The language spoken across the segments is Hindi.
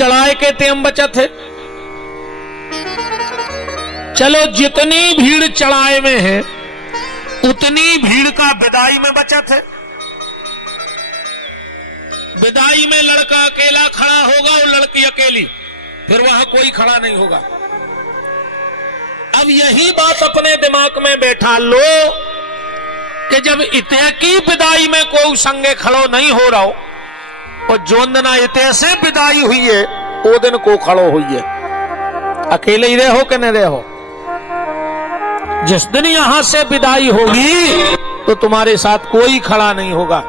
चढ़ाए के तेम बचत है। चलो जितनी भीड़ चढ़ाए में है उतनी भीड़ का विदाई में बचत है। विदाई में लड़का अकेला खड़ा होगा और लड़की अकेली, फिर वहां कोई खड़ा नहीं होगा। अब यही बात अपने दिमाग में बैठा लो कि जब इते की विदाई में कोई संगे खड़ो नहीं हो रहा हो और जोन दिन इते से विदाई हुई है वो दिन को खड़ो हुई है, अकेले ही रहो कि नहीं रहो। जिस दिन यहां से विदाई होगी तो तुम्हारे साथ कोई खड़ा नहीं होगा,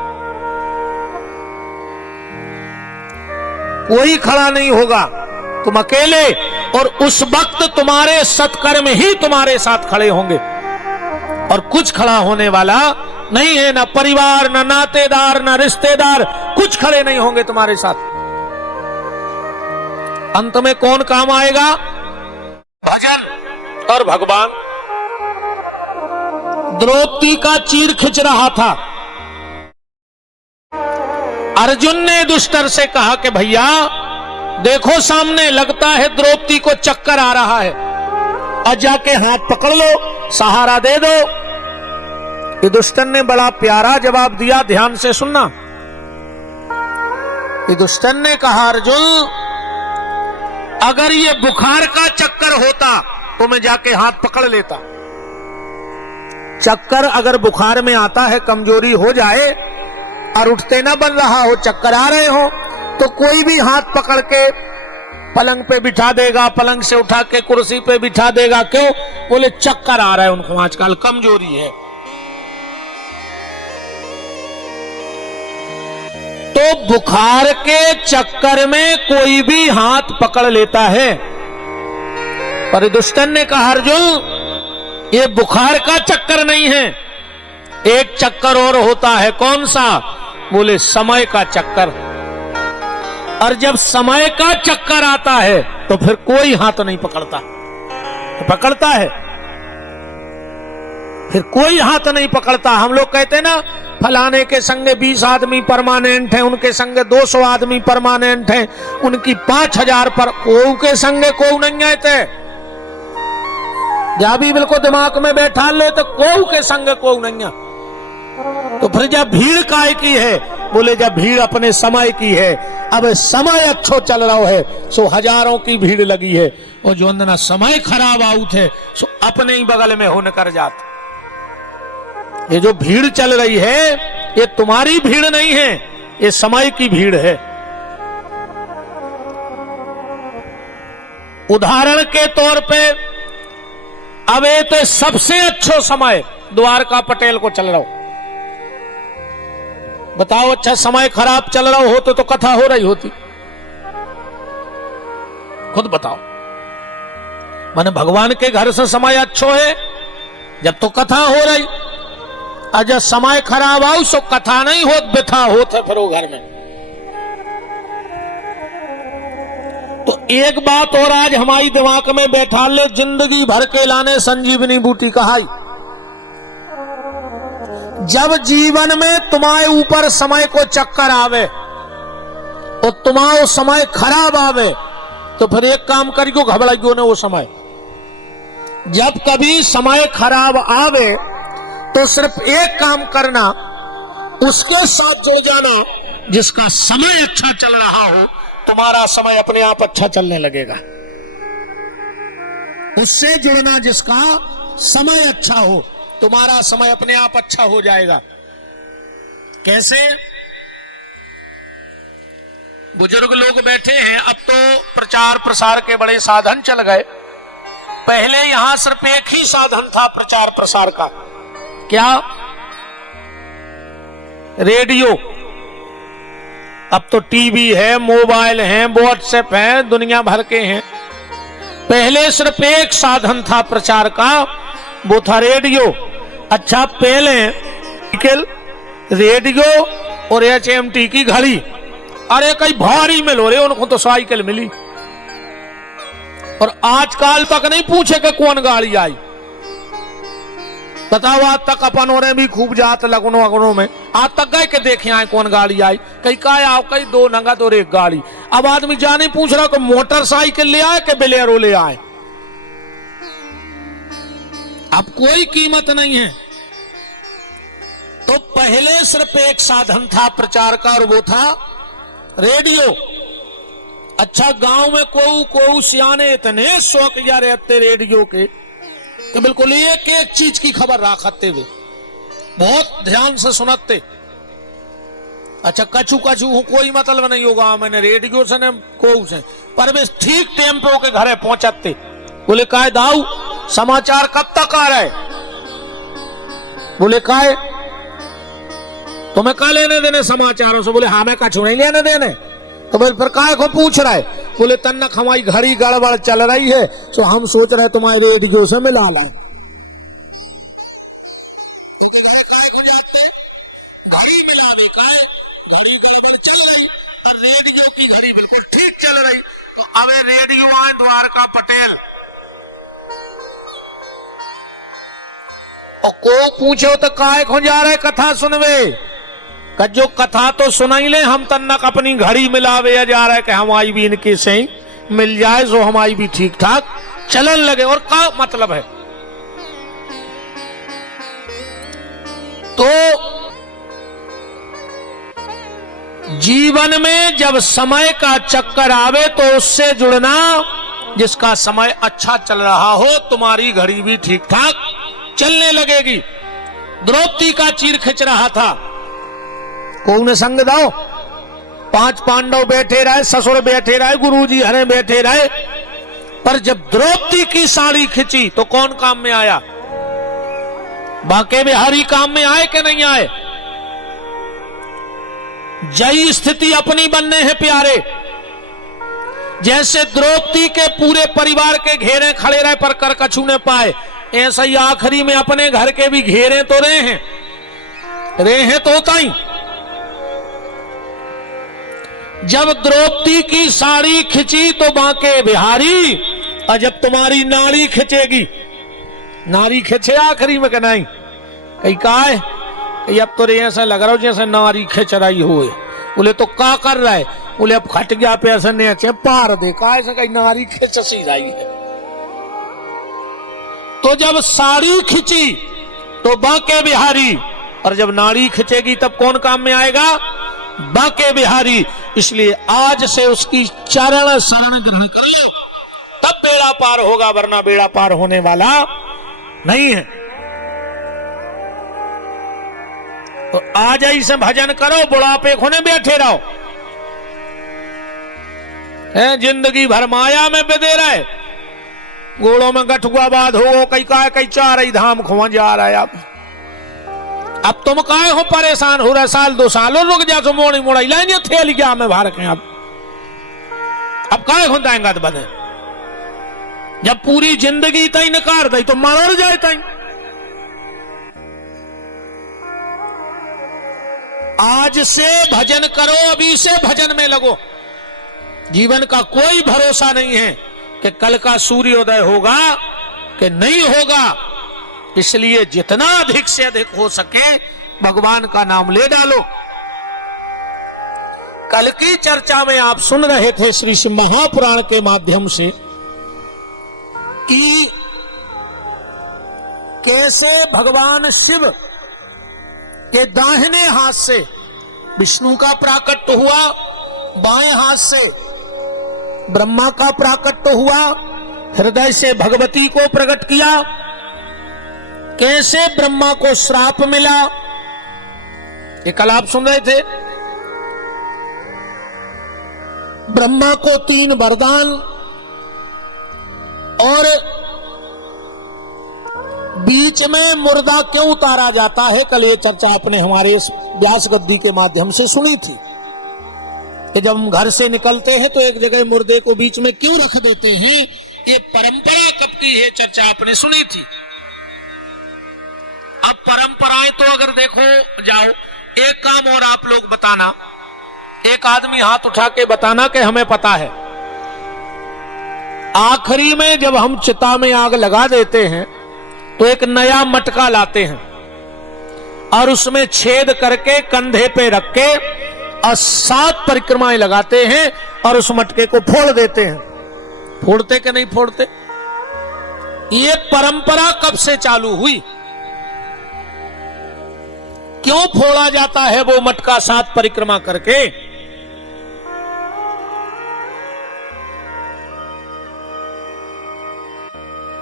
कोई खड़ा नहीं होगा, तुम अकेले। और उस वक्त तुम्हारे सत्कर्म ही तुम्हारे साथ खड़े होंगे और कुछ खड़ा होने वाला नहीं है। ना परिवार, ना नातेदार, ना रिश्तेदार, कुछ खड़े नहीं होंगे तुम्हारे साथ। अंत में कौन काम आएगा? भजन और भगवान। द्रौपदी का चीर खिंच रहा था। अर्जुन ने दुष्टर से कहा कि भैया देखो सामने, लगता है द्रौपदी को चक्कर आ रहा है, और जाके हाथ पकड़ लो, सहारा दे दो। ये दुष्टन ने बड़ा प्यारा जवाब दिया, ध्यान से सुनना। ये दुष्टन ने कहा अर्जुन अगर ये बुखार का चक्कर होता तो मैं जाके हाथ पकड़ लेता। चक्कर अगर बुखार में आता है, कमजोरी हो जाए और उठते ना बन रहा हो, चक्कर आ रहे हो, तो कोई भी हाथ पकड़ के पलंग पे बिठा देगा, पलंग से उठा के कुर्सी पे बिठा देगा। क्यों? बोले चक्कर आ रहा है उनको, आजकल कमजोरी है। तो बुखार के चक्कर में कोई भी हाथ पकड़ लेता है। पर दुष्टन ने कहा अर्जुन ये बुखार का चक्कर नहीं है, एक चक्कर और होता है। कौन सा? बोले समय का चक्कर। और जब समय का चक्कर आता है तो फिर कोई हाथ नहीं पकड़ता। तो पकड़ता है? फिर कोई हाथ नहीं पकड़ता। हम लोग कहते हैं ना फलाने के संगे 20 आदमी परमानेंट हैं, उनके संगे 200 आदमी परमानेंट हैं, उनकी 5000 पर कोई के संगे कोई नहीं आते। या भी बिल्कुल दिमाग में बैठा ले तो कोई के संगे कोई नहीं है। तो फिर जब भीड़ काय की है? बोले जब भीड़ अपने समय की है। अब समय अच्छो चल रहा है सो हजारों की भीड़ लगी है, और जो अंदर समय खराब आउट है सो अपने ही बगल में होने कर जात। ये जो भीड़ चल रही है ये तुम्हारी भीड़ नहीं है, ये समय की भीड़ है। उदाहरण के तौर पे अब ये तो सबसे अच्छा समय द्वारका पटेल को चल रहा हो। बताओ अच्छा समय खराब चल रहा हो तो कथा हो रही होती? खुद बताओ। माने भगवान के घर से समय अच्छो है जब तो कथा हो रही, और जब समय खराब आओ सो कथा नहीं होत, व्यथा होत फिर वो घर में। तो एक बात और आज हमारी दिमाग में बैठा ले, जिंदगी भर के लाने संजीवनी बूटी कहाई। जब जीवन में तुम्हारे ऊपर समय को चक्कर आवे और तुम्हारा समय खराब आवे तो फिर एक काम करियो, घबराइयो ने वो समय। जब कभी समय खराब आवे तो सिर्फ एक काम करना, उसके साथ जुड़ जाना जिसका समय अच्छा चल रहा हो। तुम्हारा समय अपने आप अच्छा चलने लगेगा। उससे जुड़ना जिसका समय अच्छा हो, तुम्हारा समय अपने आप अच्छा हो जाएगा। कैसे? बुजुर्ग लोग बैठे हैं, अब तो प्रचार प्रसार के बड़े साधन चल गए। पहले यहां सिर्फ एक ही साधन था प्रचार प्रसार का। क्या? रेडियो। अब तो टीवी है, मोबाइल है, व्हाट्सएप है, दुनिया भर के हैं। पहले सिर्फ एक साधन था प्रचार का, वो था रेडियो। अच्छा पहले रेडियो और HMT की घड़ी, अरे कई भारी मिलो रे, उनको तो साइकिल मिली। और आजकल तक नहीं पूछे कि कौन गाड़ी आई। बताओ आज तक अपन हो रहे भी खूब जात लगनों अगनों में, आज तक गए के देखे आए कौन गाड़ी आई, कहीं का आओ, कहीं दो नगद और एक गाड़ी। अब आदमी जाने पूछ रहा कि मोटरसाइकिल ले आए कि बिलेरो ले आए, अब कोई कीमत नहीं है। तो पहले सिर्फ एक साधन था प्रचार का और वो था रेडियो। अच्छा गांव में को सियाने इतने शौक जा रहे रेडियो के कि बिल्कुल एक एक चीज की खबर रखते हुए बहुत ध्यान से सुनते। अच्छा कछु कछु कोई मतलब नहीं होगा, मैंने रेडियो से ने को से पर वे ठीक टेम्पो के घरे पहुंचते। बोले काय दाऊ समाचार कब तक आ रहे? बोले काय तुम्हें क्या लेने देने समाचारों से? बोले हाँ मैं कछु नहीं लेने देने। तो बोले फिर काय को पूछ रहा है? बोले तन्नक हमारी घड़ी गड़बड़ चल रही है तो हम सोच रहे तुम्हारे रेडियो से मिला लाए। घड़ी मिला दे काय, घड़ी गड़बड़ चल रही और रेडियो की घड़ी बिल्कुल ठीक चल रही। तो अब रेडियो आए द्वारका पटेल और को पूछो तो काय खो जा रहे कथा सुनवे? जो कथा तो सुनाई ले, हम तन्नक अपनी घड़ी मिलावे जा रहे कि हमारी भी इनके से मिल जाए जो हमारी भी ठीक ठाक चलन लगे। और क्या मतलब है? तो जीवन में जब समय का चक्कर आवे तो उससे जुड़ना, जिसका समय अच्छा चल रहा हो तुम्हारी घड़ी भी ठीक ठाक चलने लगेगी। द्रौपदी का चीर खिंच रहा था, कौन संग दो, 5 पांडव बैठे रहे, ससुर बैठे रहे, गुरुजी हरे बैठे रहे, पर जब द्रौपदी की साड़ी खिंची तो कौन काम में आया? बांके बिहारी काम में आए कि नहीं आए? जई स्थिति अपनी बनने हैं प्यारे। जैसे द्रौपदी के पूरे परिवार के घेरे खड़े रहे पर कर कछु न पाए, ऐसा ही आखिरी में अपने घर के भी घेरे तो रहे हैं तो होता ही। जब द्रौपदी की साड़ी खिंची तो बांके बिहारी, और जब तुम्हारी नाड़ी खिंचेगी, नारी खिंचे आखिरी में कि नहीं? कहीं कहा है अब तो ऐसा लग रहा हो जैसे नारी खिंच रही हो। बोले तो क्या कर रहा है? बोले अब खट गया पैसे नीचे पार देखा ऐसा कहीं नारी खिंच सी रही है। तो जब साड़ी खिंची तो बांके बिहारी, और जब नाड़ी खिंचेगी तब कौन काम में आएगा? बांके बिहारी। इसलिए आज से उसकी चरण शरण ग्रहण कर लो, तब बेड़ा पार होगा, वरना बेड़ा पार होने वाला नहीं है। तो आज ही से भजन करो, बुढ़ापे खोने बैठे रहो। जिंदगी भर माया में बिदे रहे, गोड़ों में गठुआ बाध हो, कई का कई चार ही धाम खुआ जा रहा है। अब तुम काहे हो परेशान हो रहे? साल 2 साल और रुक जा तो मोड़ी मोड़ा लाएंगे थे लिया में भारत में। अब काहे हो जाएगा? तो बने जब पूरी जिंदगी तई नकार दई तो मर जाए तई। आज से भजन करो, अभी से भजन में लगो। जीवन का कोई भरोसा नहीं है कि कल का सूर्योदय होगा कि नहीं होगा। इसलिए जितना अधिक से अधिक हो सके भगवान का नाम ले डालो। कल की चर्चा में आप सुन रहे थे श्री शिव महापुराण के माध्यम से कि कैसे भगवान शिव के दाहिने हाथ से विष्णु का प्राकट्य हुआ, बाएं हाथ से ब्रह्मा का प्राकट्य हुआ, हृदय से भगवती को प्रकट किया। कैसे ब्रह्मा को श्राप मिला, ये कल आप सुन रहे थे। ब्रह्मा को 3 वरदान, और बीच में मुर्दा क्यों उतारा जाता है, कल ये चर्चा आपने हमारे इस व्यास गद्दी के माध्यम से सुनी थी कि जब हम घर से निकलते हैं तो एक जगह मुर्दे को बीच में क्यों रख देते हैं। ये परंपरा कब की है, चर्चा आपने सुनी थी। अब परंपराएं तो अगर देखो जाओ, एक काम और आप लोग बताना, एक आदमी हाथ उठा के बताना कि हमें पता है। आखिरी में जब हम चिता में आग लगा देते हैं तो एक नया मटका लाते हैं और उसमें छेद करके कंधे पे रख के और 7 परिक्रमाएं लगाते हैं और उस मटके को फोड़ देते हैं। फोड़ते कि नहीं फोड़ते? ये परंपरा कब से चालू हुई? क्यों फोड़ा जाता है वो मटका 7 परिक्रमा करके?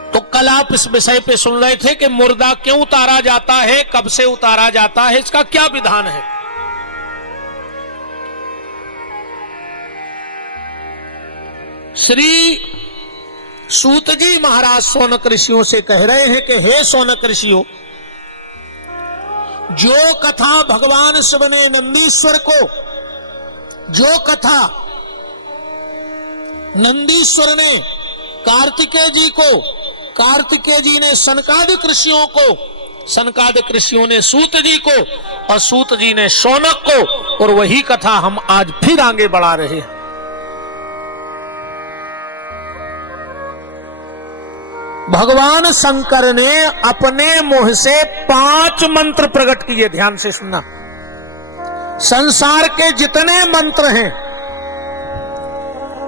तो कल आप इस विषय पे सुन रहे थे कि मुर्दा क्यों उतारा जाता है, कब से उतारा जाता है, इसका क्या विधान है। श्री सूत जी महाराज शौनक ऋषियों से कह रहे हैं कि हे शौनक ऋषियों, जो कथा भगवान शिव ने नंदीश्वर को, जो कथा नंदीश्वर ने कार्तिकेय जी को, कार्तिकेय जी ने सनकादिक ऋषियों को, सनकादिक ऋषियों ने सूत जी को और सूत जी ने शौनक को, और वही कथा हम आज फिर आगे बढ़ा रहे हैं। भगवान शंकर ने अपने मुंह से 5 मंत्र प्रकट किए। ध्यान से सुनना। संसार के जितने मंत्र हैं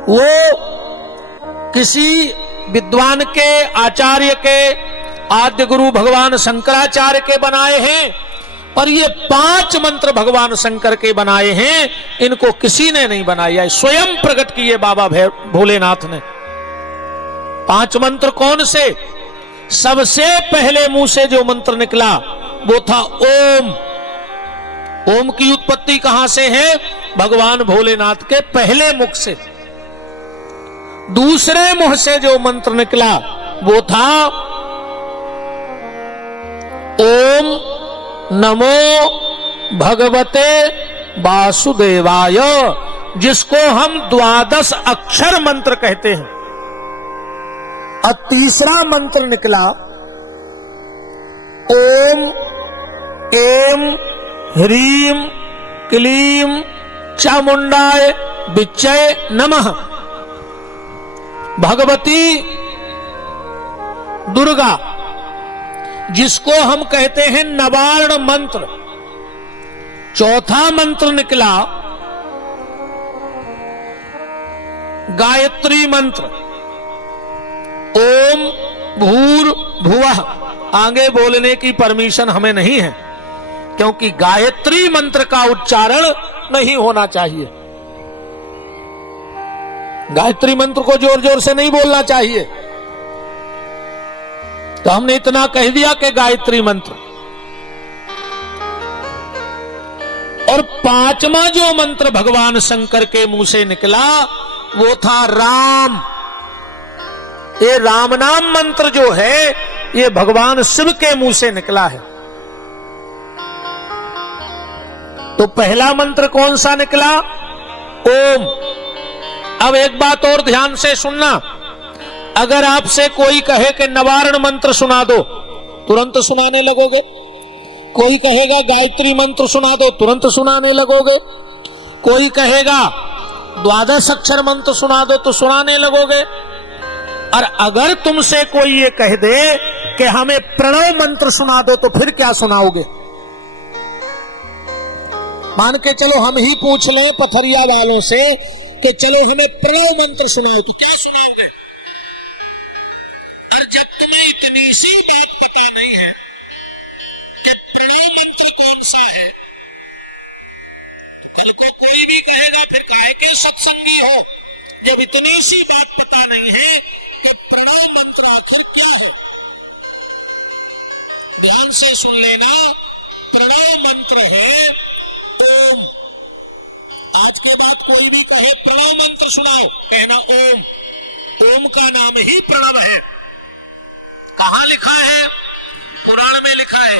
वो किसी विद्वान के, आचार्य के, आद्य गुरु भगवान शंकराचार्य के बनाए हैं, और ये 5 मंत्र भगवान शंकर के बनाए हैं। इनको किसी ने नहीं बनाया है, स्वयं प्रकट किए बाबा भोलेनाथ ने। 5 मंत्र कौन से? सबसे पहले मुंह से जो मंत्र निकला वो था ओम। ओम की उत्पत्ति कहां से है? भगवान भोलेनाथ के पहले मुख से। दूसरे मुंह से जो मंत्र निकला वो था ओम नमो भगवते वासुदेवाय, जिसको हम 12 अक्षर मंत्र कहते हैं। और तीसरा मंत्र निकला ओम एम ह्रीम क्लीम चामुंडाय विच्चय नमः, भगवती दुर्गा, जिसको हम कहते हैं नवार्ण मंत्र। चौथा मंत्र निकला गायत्री मंत्र, ओम भूर भुवः। आगे बोलने की परमिशन हमें नहीं है, क्योंकि गायत्री मंत्र का उच्चारण नहीं होना चाहिए। गायत्री मंत्र को जोर जोर से नहीं बोलना चाहिए। तो हमने इतना कह दिया कि गायत्री मंत्र। और 5वां जो मंत्र भगवान शंकर के मुंह से निकला वो था राम। ये राम नाम मंत्र जो है ये भगवान शिव के मुंह से निकला है। तो पहला मंत्र कौन सा निकला? ओम। अब एक बात और ध्यान से सुनना, अगर आपसे कोई कहे कि नवारण मंत्र सुना दो, तुरंत सुनाने लगोगे। कोई कहेगा गायत्री मंत्र सुना दो, तुरंत सुनाने लगोगे। कोई कहेगा 12 अक्षर मंत्र सुना दो तो सुनाने लगोगे। और अगर तुमसे कोई ये कह दे कि हमें प्रणव मंत्र सुना दो तो फिर क्या सुनाओगे? मान के चलो हम ही पूछ लें पथरिया वालों से कि चलो हमें प्रणव मंत्र सुनाओ तो क्या सुनाओगे? और जब तुम्हें इतनी सी बात पता नहीं है कि प्रणव मंत्र कौन सा है, उनको कोई भी कहेगा फिर काहे के सत्संगी हो। जब इतनी सी बात पता नहीं है कि प्रणव मंत्र आखिर क्या है, ध्यान से सुन लेना। प्रणव मंत्र है ओम। आज के बाद कोई भी कहे प्रणव मंत्र सुनाओ, कहना ओम। ओम का नाम ही प्रणव है। कहां लिखा है? पुराण में लिखा है,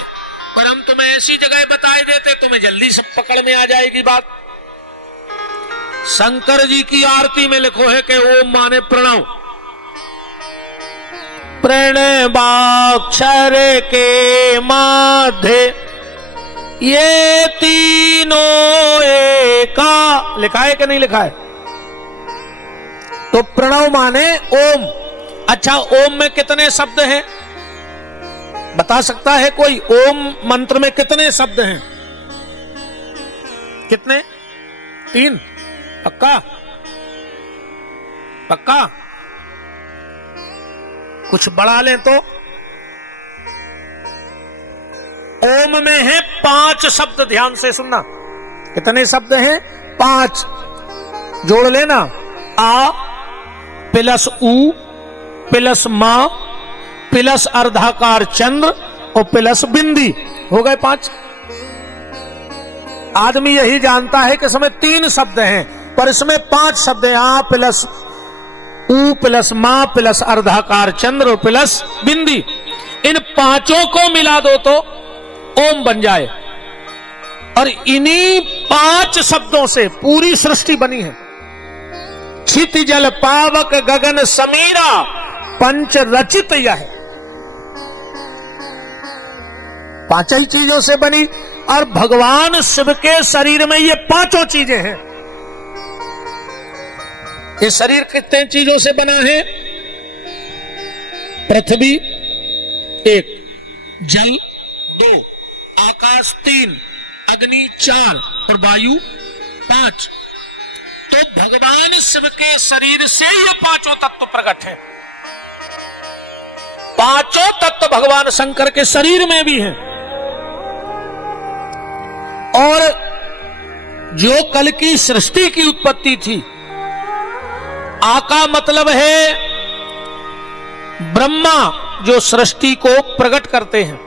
पर हम तुम्हें ऐसी जगह बताए देते तुम्हें जल्दी सब पकड़ में आ जाएगी बात। शंकर जी की आरती में लिखो है कि ओम माने प्रणव। प्रणवाक्षर के माध्य ये तीनों एका, लिखा है कि नहीं लिखा है? तो प्रणव माने ओम। अच्छा, ओम में कितने शब्द हैं? बता सकता है कोई? ओम मंत्र में कितने शब्द हैं? कितने? 3? पक्का? पक्का? कुछ बढ़ा लें तो? ओम में है 5 शब्द, ध्यान से सुनना। कितने शब्द हैं? 5। जोड़ लेना। आ प्लस उ प्लस मां प्लस अर्धाकार चंद्र और प्लस बिंदी, हो गए 5। आदमी यही जानता है कि इसमें 3 शब्द हैं, पर इसमें 5 शब्द हैं। आ प्लस उ प्लस मां प्लस अर्धाकार चंद्र प्लस बिंदी। इन 5 को मिला दो तो ओम बन जाए। और इन्हीं 5 शब्दों से पूरी सृष्टि बनी है। क्षिति जल पावक गगन समीरा पंच रचित यह। 5 ही चीजों से बनी। और भगवान शिव के शरीर में ये 5 चीजें हैं। ये शरीर कितने चीजों से बना है? पृथ्वी 1, जल 2, आकाश 3, अग्नि 4 और वायु 5। तो भगवान शिव के शरीर से ये 5 तत्व प्रकट है। 5 तत्व भगवान शंकर के शरीर में भी हैं। और जो कल की सृष्टि की उत्पत्ति थी, आका मतलब है ब्रह्मा जो सृष्टि को प्रकट करते हैं।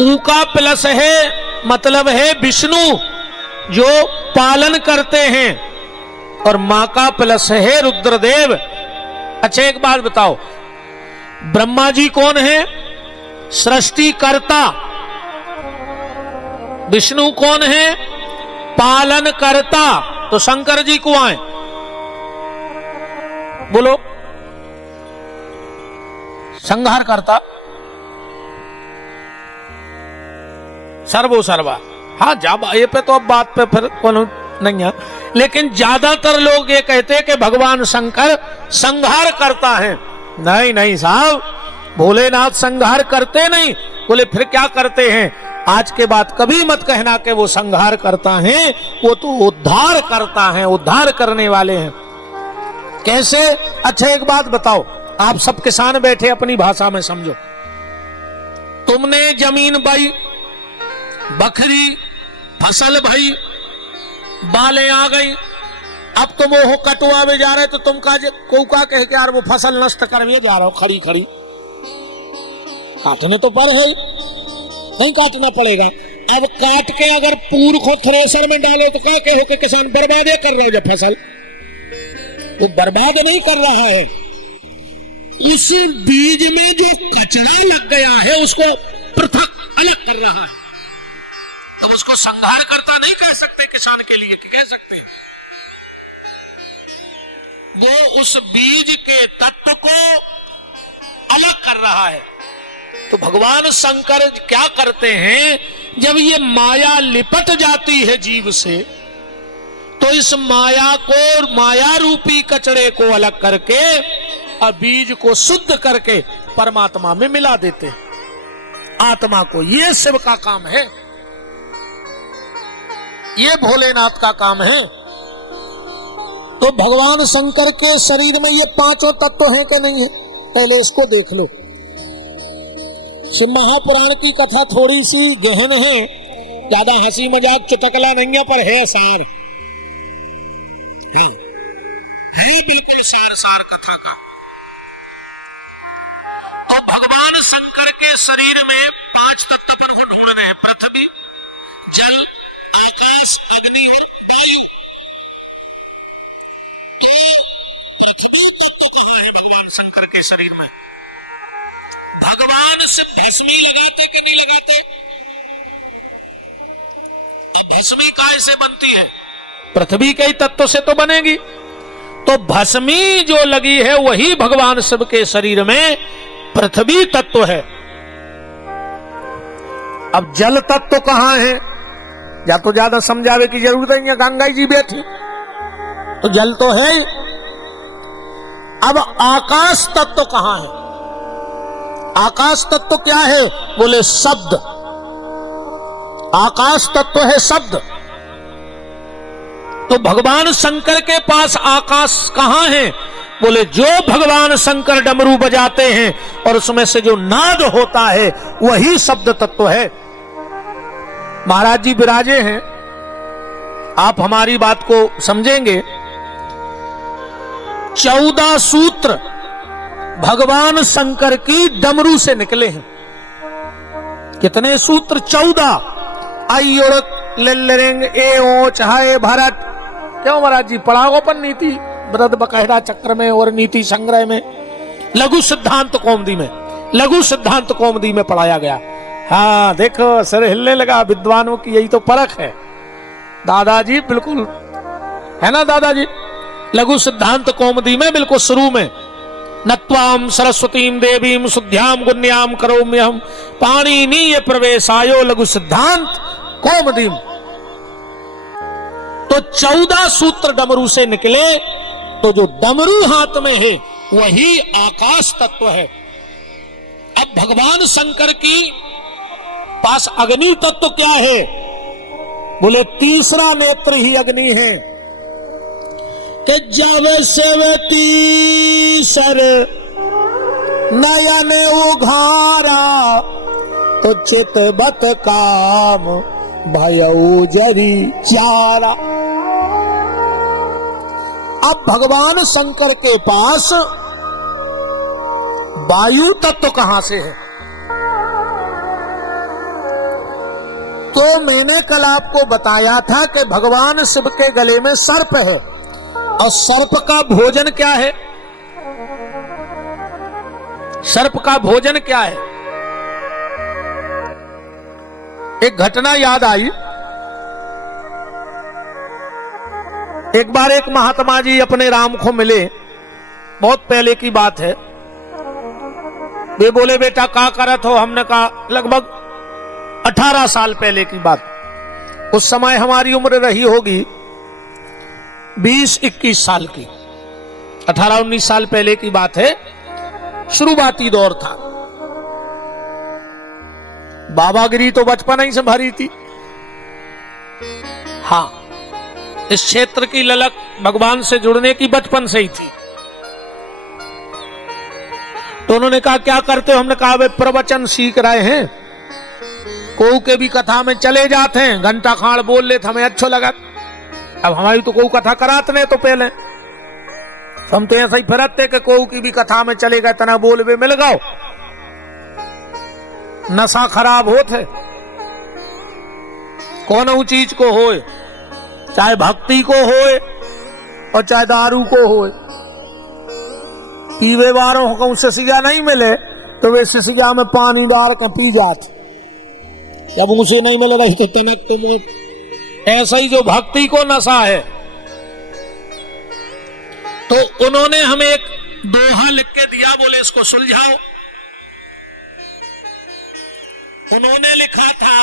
ऊ का प्लस है मतलब है विष्णु जो पालन करते हैं। और मां का प्लस है रुद्रदेव। अच्छा एक बात बताओ, ब्रह्मा जी कौन है? सृष्टिकर्ता। विष्णु कौन है? पालन करता। तो शंकर जी को आए बोलो, संहार करता, सर्वो सर्वा। हाँ जब ये पे तो अब बात पे फिर कौन नहीं है, लेकिन ज्यादातर लोग ये कहते हैं कि भगवान शंकर संहार करता है। नहीं नहीं साहब, भोलेनाथ संहार करते नहीं। बोले फिर क्या करते हैं? आज के बाद कभी मत कहना कि वो संहार करता है, वो तो उद्धार करता है, उद्धार करने वाले हैं। कैसे? अच्छा एक बात बताओ, आप सब किसान बैठे अपनी भाषा में समझो। तुमने जमीन बाई, बकरी फसल भाई, बालें आ गई, अब तुम वो कटुआ में जा रहे तो तुम का कह के यार वो फसल नष्ट करवे जा रहा हो खड़ी खड़ी। काटने तो पर है, नहीं काटना पड़ेगा। अब काट के अगर पूर को थ्रेसर में डालो तो क्या कहो कि किसान बर्बाद कर रहे हो जब फसल? वो बर्बाद नहीं कर रहा है, इस बीज में जो कचरा लग गया है उसको पृथक अलग कर रहा है। तो उसको संहार करता नहीं कह सकते किसान के लिए, कह सकते हैं वो उस बीज के तत्व को अलग कर रहा है। तो भगवान शंकर क्या करते हैं, जब ये माया लिपट जाती है जीव से, तो इस माया को, माया रूपी कचरे को अलग करके और बीज को शुद्ध करके परमात्मा में मिला देते हैं आत्मा को। ये शिव का काम है, ये भोलेनाथ का काम है। तो भगवान शंकर के शरीर में ये 5 तत्व हैं कि नहीं है? पहले इसको देख लो। शिव महापुराण की कथा थोड़ी सी गहन है, ज्यादा हंसी मजाक चुटकला नहीं है, पर है सार है बिल्कुल सार कथा का। तो भगवान शंकर के शरीर में 5 तत्व अपन को ढूंढने हैं, पृथ्वी, जल, आकाश, अग्नि और वायु। पृथ्वी तत्व है भगवान शंकर के शरीर में। भगवान से भस्मी लगाते कि नहीं लगाते? अब भस्मी काय से बनती है? पृथ्वी के तत्व से तो बनेगी। तो भस्मी जो लगी है वही भगवान शिव के शरीर में पृथ्वी तत्व है। अब जल तत्व कहां है? या तो ज्यादा समझावे की जरूरत नहीं है, गंगा जी बैठी तो जल तो है। अब आकाश तत्व कहां है? आकाश तत्व क्या है? बोले शब्द। आकाश तत्व है शब्द। तो भगवान शंकर के पास आकाश कहां है? बोले जो भगवान शंकर डमरू बजाते हैं और उसमें से जो नाद होता है वही शब्द तत्व है। महाराज जी विराजे हैं, आप हमारी बात को समझेंगे। 14 सूत्र भगवान शंकर की डमरू से निकले हैं। कितने सूत्र? 14। आयुड़ लल्लरेंग ए ओ चाहे भारत। क्यों महाराज जी? पढ़ाओ पर नीति वृद्ध बकहरा चक्र में और नीति संग्रह में, लघु सिद्धांत कौमुदी में, लघु सिद्धांत कौमुदी में पढ़ाया गया। हाँ देखो सर हिलने लगा। विद्वानों की यही तो परख है दादाजी, बिल्कुल है ना दादाजी। लघु सिद्धांत कौमुदी में बिल्कुल शुरू में, नत्वाम सरस्वतीम देवीम शुद्ध्याम गुण्याम करोम्यहम पाणिनीय प्रवेशायो लघु सिद्धांत कौमुदीम। तो 14 सूत्र डमरू से निकले। तो जो डमरू हाथ में है वही आकाश तत्व है। अब भगवान शंकर की पास अग्नि तत्व क्या है? बोले तीसरा नेत्र ही अग्नि है। कि जब सेवती सर नयन उघारा तो चितबत काम भयऊ जरी चारा। अब भगवान शंकर के पास वायु तत्व कहां से है? तो मैंने कल आपको बताया था कि भगवान शिव के गले में सर्प है और सर्प का भोजन क्या है? सर्प का भोजन क्या है? एक घटना याद आई। एक बार एक महात्मा जी अपने राम को मिले, बहुत पहले की बात है। वे बोले बेटा क्या करत हो? हमने कहा लगभग 18 साल पहले की बात। उस समय हमारी उम्र रही होगी 20-21 साल की। 18-19 साल पहले की बात है, शुरुआती दौर था। बाबागिरी तो बचपन ही से भरी थी। हाँ, इस क्षेत्र की ललक भगवान से जुड़ने की बचपन से ही थी। तो उन्होंने कहा क्या करते हो? हमने कहा वे प्रवचन सीख रहे हैं, कोऊ के भी कथा में चले जाते हैं, घंटा खाड़ बोल लेते, हमें अच्छा लगा। अब हमारी तो कोऊ कथा कराते नहीं, तो पहले हम तो ऐसा ही फिरते कि कोऊ की भी कथा में चले गए, तना बोल वे मिल गओ। नशा खराब होते कौन चीज को होए, चाहे भक्ति को होए और चाहे दारू को होए। पीवे वालों को सिसिया नहीं मिले तो वे सिसिया में पानी डाल के पी जाते। जब उसे नहीं मिल रही तो तनक तो ऐसा ही जो भक्ति को नशा है। तो उन्होंने हमें एक दोहा लिख के दिया, बोले इसको सुलझाओ। उन्होंने लिखा था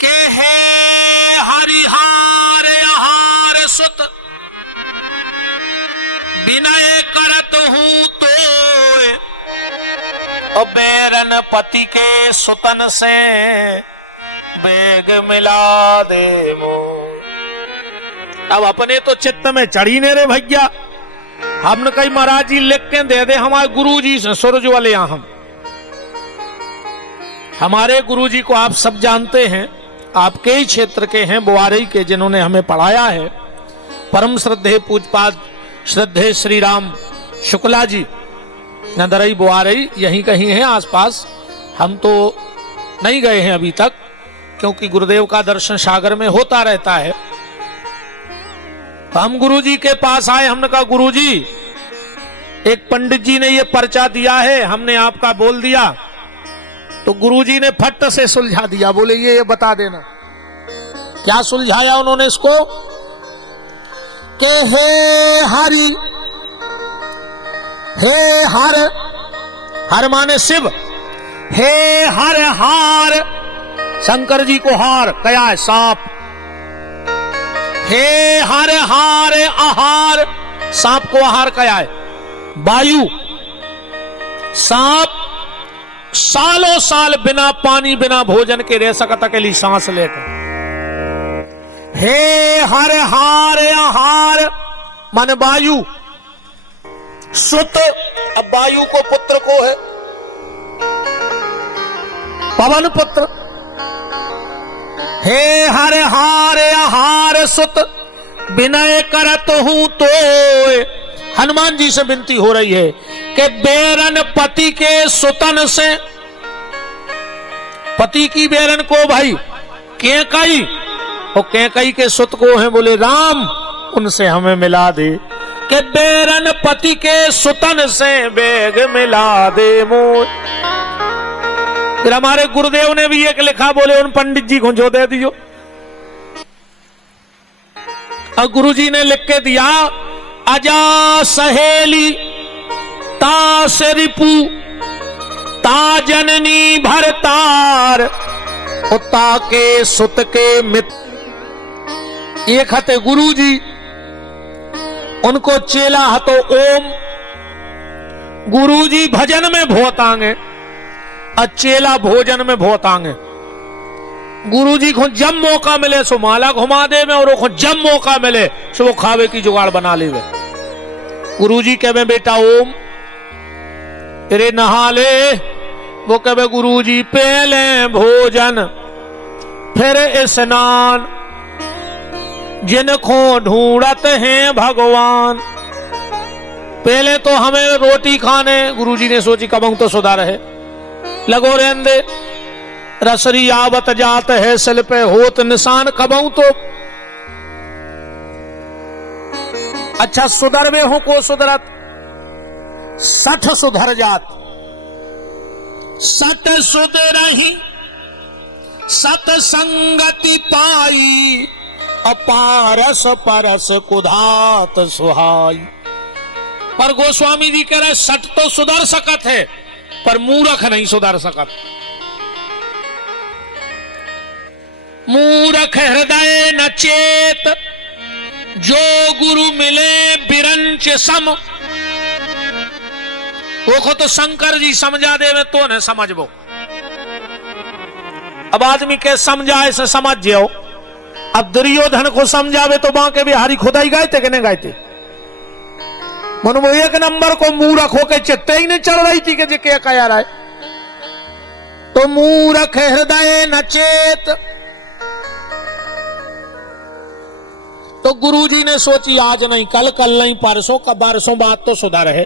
के हे हरिहार आहार सुत विनय करत हूं तो बैरन पति के सुतन से बेग मिला दे मो। अब अपने तो चित्त में चढ़ी ने रे भैया, हमने कई महाराज जी लिख के दे दे। हमारे गुरु जी से सूरज वाले यहां हम, हमारे गुरु जी को आप सब जानते हैं, आपके ही क्षेत्र के हैं, बुआरई के, जिन्होंने हमें पढ़ाया है। परम श्रद्धेय पूजपाद श्रद्धेय श्री राम शुक्ला जी, नदरई बुआरई यहीं कहीं है आसपास। हम तो नहीं गए हैं अभी तक, क्योंकि गुरुदेव का दर्शन सागर में होता रहता है। तो हम गुरु जी के पास आए, हमने कहा गुरु जी एक पंडित जी ने ये पर्चा दिया है, हमने आपका बोल दिया। तो गुरुजी ने फट से सुलझा दिया, बोले ये बता देना। क्या सुलझाया उन्होंने इसको? के हे हरि, हे हर, हर माने शिव, हे हर हार, शंकर जी को हार कया है सांप। हे हर हार आहार, सांप को आहार कया है वायु। सांप सालों साल बिना पानी बिना भोजन के रह सकता के लिए सांस लेकर। हे हर हार आहार मन वायु सुत, अब वायु को पुत्र को है पवन पुत्र। हे हर हार आहार सुत विनय करत हूं तो, हनुमान जी से विनती हो रही है कि बेरन पति के सुतन से, पति की बेरन को भाई कैकई, और कैकई के सुत को है बोले राम, उनसे हमें मिला दे कि बेरन पति के सुतन से बेग मिला दे मोर। फिर हमारे गुरुदेव ने भी एक लिखा, बोले उन पंडित जी को जो दे दियो। और गुरु जी ने लिख के दिया, अजा सहेली तास रिपु ता जननी भरतार, उता के सुत के मित्र। एक हते गुरु जी, उनको चेला हतो ओम। गुरु जी भजन में बहुत आंगे, चेला भोजन में बहुत आंगे। गुरु जी को जब मौका मिले सो माला घुमा दे में, और जब मौका मिले सो वो खावे की जुगाड़ बना ले। गुरु जी कहे बेटा ओम, तेरे नहा ले। वो कहे गुरु जी पहले भोजन फिर स्नान, जिनको ढूंढत हैं भगवान। पहले तो हमें रोटी खाने, गुरु जी ने सोची कबंग तो सुधार है, लगो रेंदे रसरी आवत जात है सिल पे होत निशान, कबहू तो अच्छा सुधर में हो को सुधरत, 60 सुधर जात। 60 सुधरही सत संगति पाई, अपारस परस कुधात सुहाई। पर गोस्वामी जी कह रहे 60 तो सुधर सकत है, पर मूर्ख नहीं सुधर सकत। मूर्ख हृदय न चेत, जो गुरु मिले बिरंच सम। वो तो शंकर जी समझा दे में तो न समझबो। अब आदमी के समझाए से समझ जाओ। अब दुर्योधन को समझावे तो बांके बिहारी खुदाई गायते कि नहीं गायते। मनो वो एक नंबर को मूर्ख होकर चित्ते ही नहीं चढ़ रही थी कि क्या कह रहा है। तो मूर्ख हृदय न चेत। तो गुरुजी ने सोची आज नहीं कल, कल नहीं परसों, का बरसों बात तो सुधर है।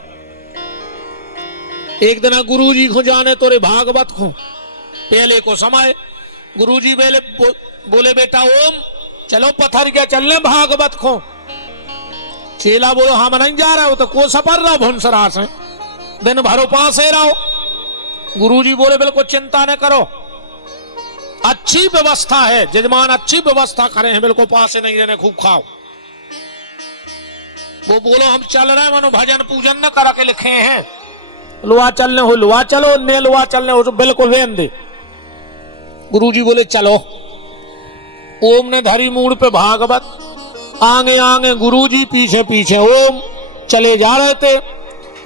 एक दिन गुरुजी को जाने तोरे भागवत को पहले को समय गुरुजी बोले बेटा ओम चलो पत्थर क्या चलने भागवत को। चेला बोलो हम नहीं जा रहा हो, तो को सफर रहा भुनसरा से दिन भरो पास है रहो। गुरुजी बोले बिल्कुल चिंता न करो, अच्छी व्यवस्था है, जजमान अच्छी व्यवस्था करे हैं, बिल्कुल पास नहीं रहने, खूब खाओ। वो बोलो हम चल रहे हैं, मनो भजन पूजन न करा के लिखे हैं। लुआ चलने हो लुआ चलो, ने लुआ चलने हो तो बिल्कुल वेन दे। गुरुजी बोले चलो। ओम ने धरी मूड पे भागवत, आगे आगे गुरुजी पीछे पीछे ओम चले जा रहे थे।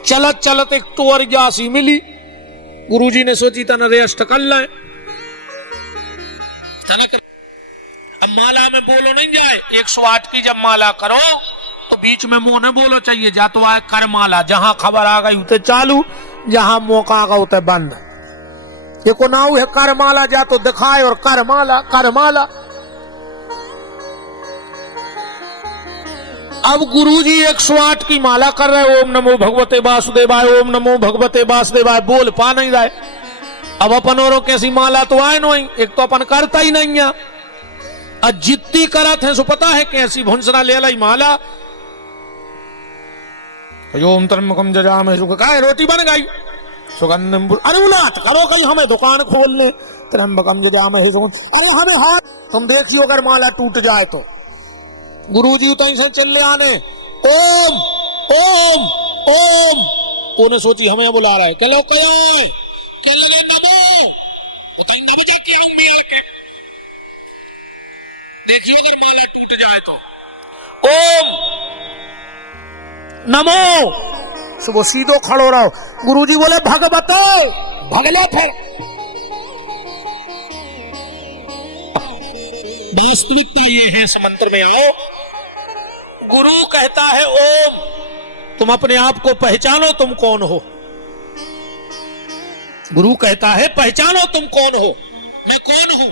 चलत चलत एक टोर जासी मिली। गुरुजी ने सोची तन रेस्ट कर ले। अब माला में बोलो नहीं जाए, 108 की जब माला करो तो बीच में मुंह न बोलो चाहिए, जा तो आए कर माला, जहां खबर आ गई उते चालू, जहां मौका आ गया उते बंद। ये को नाउ है कर माला, जा तो दिखाए और कर माला कर माला। अब गुरुजी 108 की माला कर रहे, ओम नमो भगवते वासुदेवाय, ओम नमो भगवते वासुदेवाय, बोल पा नहीं रहे। अब अपन औरों कैसी माला तो आए नहीं, एक तो अपन करता ही नहीं है। अब जितनी करत है सो पता है कैसी भुंसरा ले लाई माला। ओम त्र्यंबकम जजामहे सुगंधिं, रोटी बन गई सुगंधिं। अरे उलाट करो कहीं हमें दुकान खोलने, त्र्यंबकम जजामहे सुगंधिं। अरे हमें हाथ, तुम देखियो अगर माला टूट जाए तो। गुरुजी उतई से चले आने, ओम ओम ओम। उन्हें सोची हमें बुला रहा है, कह लो कहो कह लगे नमो, उतई नम जाके आऊं मियां के। देखियो अगर माला टूट जाए तो। ओम नमो सो वो सीधो खड़ो रहो। गुरुजी बोले भगवतो, भगलो फिर। वास्तविकता ये है, इस मंत्र में आओ। गुरु कहता है ओम, तुम अपने आप को पहचानो तुम कौन हो। गुरु कहता है पहचानो तुम कौन हो, मैं कौन हूं,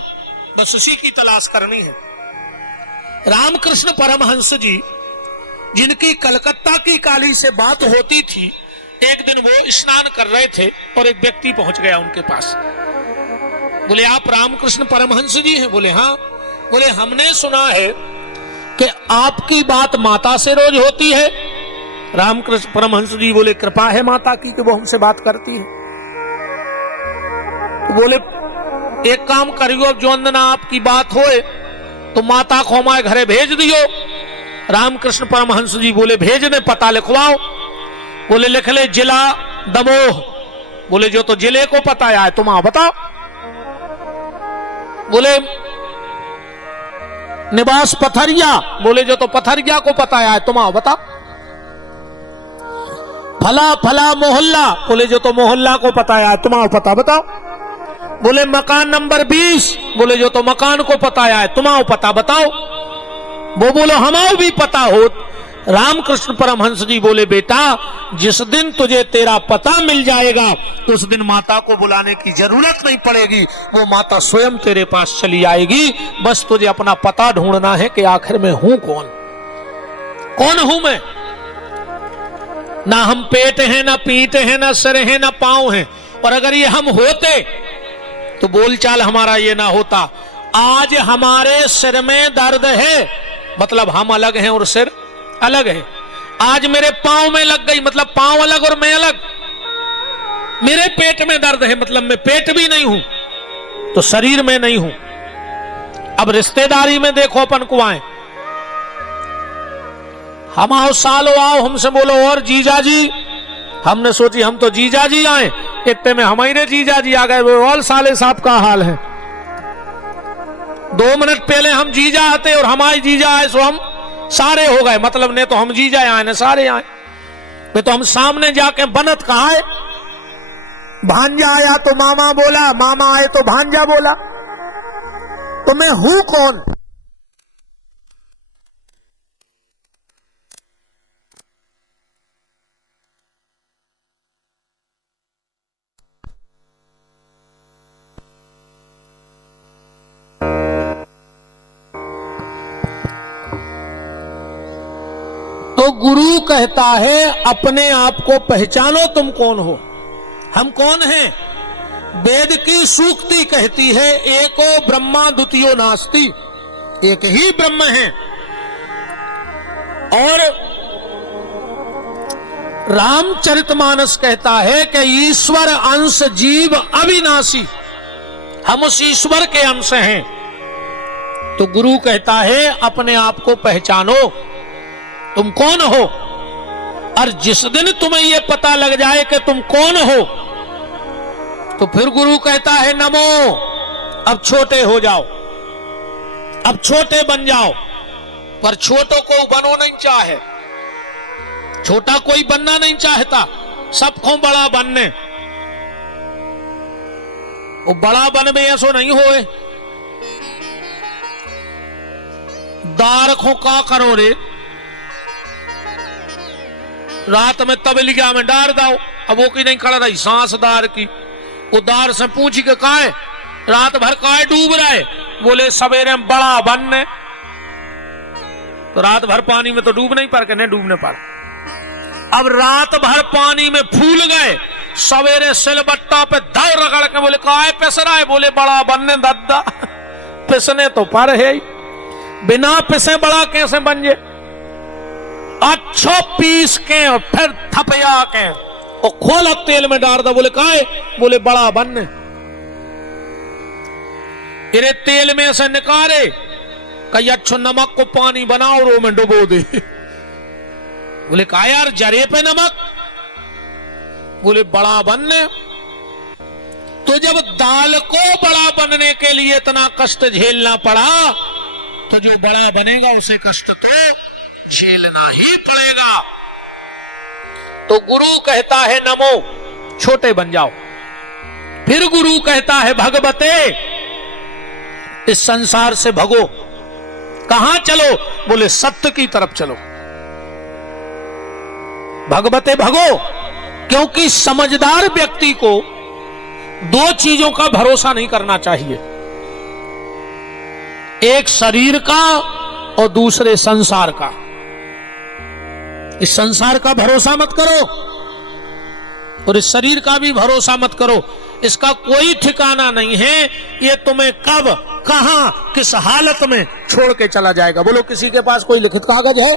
बस उसी की तलाश करनी है। रामकृष्ण परमहंस जी, जिनकी कलकत्ता की काली से बात होती थी, एक दिन वो स्नान कर रहे थे और एक व्यक्ति पहुंच गया उनके पास। बोले आप रामकृष्ण परमहंस जी हैं? बोले हाँ। बोले हमने सुना है कि आपकी बात माता से रोज होती है। रामकृष्ण परमहंस जी बोले कृपा है माता की कि वो हमसे बात करती है। तो बोले एक काम करियो, जो अंदना आपकी बात होए तो माता को हमारे घरे भेज दियो। रामकृष्ण परमहंस जी बोले भेज दे, पता लिखवाओ। बोले लिख ले जिला दमोह। बोले जो तो जिले को पता है तुम आओ बताओ। बोले निवास पथरिया। बोले जो तो पथरिया को पता है तुम आओ बताओ। फला फला मोहल्ला। बोले जो तो मोहल्ला को पता है तुम आओ पता बताओ। बोले मकान नंबर 20। बोले जो तो मकान को पता है तुम आओ पता बताओ। वो बोलो हमाओ भी पता हो। रामकृष्ण परमहंस जी बोले बेटा जिस दिन तुझे तेरा पता मिल जाएगा उस दिन माता को बुलाने की जरूरत नहीं पड़ेगी, वो माता स्वयं तेरे पास चली आएगी। बस तुझे अपना पता ढूंढना है कि आखिर में हूं कौन, कौन हूं मैं। ना हम पेट हैं, ना पीठ हैं, ना सिर हैं, ना पांव हैं। और अगर ये हम होते तो बोलचाल हमारा ये ना होता। आज हमारे सिर में दर्द है, मतलब हम अलग हैं और सिर अलग है। आज मेरे पांव में लग गई, मतलब पांव अलग और मैं अलग। मेरे पेट में दर्द है, मतलब मैं पेट भी नहीं हूं, तो शरीर में नहीं हूं। अब रिश्तेदारी में देखो अपन को आए, हम आओ सालो आओ, हमसे बोलो और जीजा जी। हमने सोची हम तो जीजा जी आए, इतने में हमारे जीजा जी आ गए। वो और साले साहब का हाल है। 2 मिनट पहले हम जीजा आते और हमारे जीजा आए सो हम सारे हो गए। मतलब ने तो हम जीजा आए ने सारे आए। मैं तो हम सामने जाके बनत कहा है, भांजा आया तो मामा बोला, मामा आए तो भांजा बोला, तो मैं हूं कौन। तो गुरु कहता है अपने आप को पहचानो तुम कौन हो। हम कौन हैं? वेद की सूक्ति कहती है एको ब्रह्मा द्वितीयो नास्ति, एक ही ब्रह्म है। और रामचरितमानस कहता है कि ईश्वर अंश जीव अविनाशी, हम उस ईश्वर के अंश हैं। तो गुरु कहता है अपने आप को पहचानो तुम कौन हो। और जिस दिन तुम्हें यह पता लग जाए कि तुम कौन हो, तो फिर गुरु कहता है नमो, अब छोटे हो जाओ, अब छोटे बन जाओ। पर छोटों को बनो नहीं चाहे, छोटा कोई बनना नहीं चाहता, सबको बड़ा बनने। वो बड़ा बन में ऐसो नहीं होए। दार को का करो रे, रात में तबलिया में डार दाओ। अब वो की नहीं खड़ा रही सांसदार की, वो दार से पूछी के काहे रात भर काहे डूब रहा है। बोले सवेरे में बड़ा बनने। तो रात भर पानी में तो डूब नहीं पर, नहीं डूबने पर। अब रात भर पानी में फूल गए, सवेरे सिलबट्टा पे दौड़ रगड़ के बोले काहे पिस रहा है। बोले बड़ा बनने दादा। पिसने तो पर है, बिना पिसे बड़ा कैसे बन जाए। अच्छो पीस के और फिर थपया के और खोला तेल में डाल दो। बोले काहे? बोले बड़ा बनने। इरे तेल में से निकाले, कई अच्छो नमक को पानी बनाओ रो में डुबो दे। बोले का यार जरे पे नमक। बोले बड़ा बनने। तो जब दाल को बड़ा बनने के लिए इतना कष्ट झेलना पड़ा, तो जो बड़ा बनेगा उसे कष्ट तो झेलना ही पड़ेगा। तो गुरु कहता है नमो, छोटे बन जाओ। फिर गुरु कहता है भगवते, इस संसार से भगो। कहां चलो? बोले सत्य की तरफ चलो। भगवते भगो, क्योंकि समझदार व्यक्ति को दो चीजों का भरोसा नहीं करना चाहिए, एक शरीर का और दूसरे संसार का। इस संसार का भरोसा मत करो और इस शरीर का भी भरोसा मत करो। इसका कोई ठिकाना नहीं है, ये तुम्हें कब, कहां, किस हालत में छोड़ के चला जाएगा। बोलो किसी के पास कोई लिखित कागज है?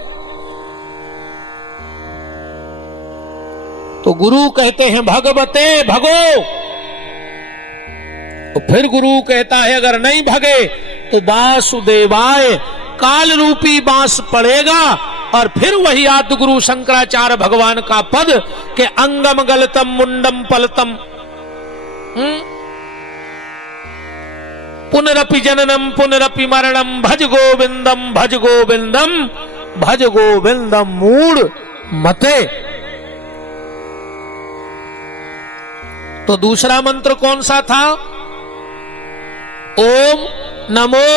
तो गुरु कहते हैं भगवते भगो। तो फिर गुरु कहता है अगर नहीं भगे तो वासुदेवाय, काल रूपी बांस पड़ेगा। और फिर वही आदि गुरु शंकराचार्य भगवान का पद के अंगम गलतम मुंडम पलतम, पुनरपि जननम पुनरपि मरणम, भज गोविंदम भज गोविंदम भज गोविंदम मूढ़ मते। तो दूसरा मंत्र कौन सा था? ओम नमो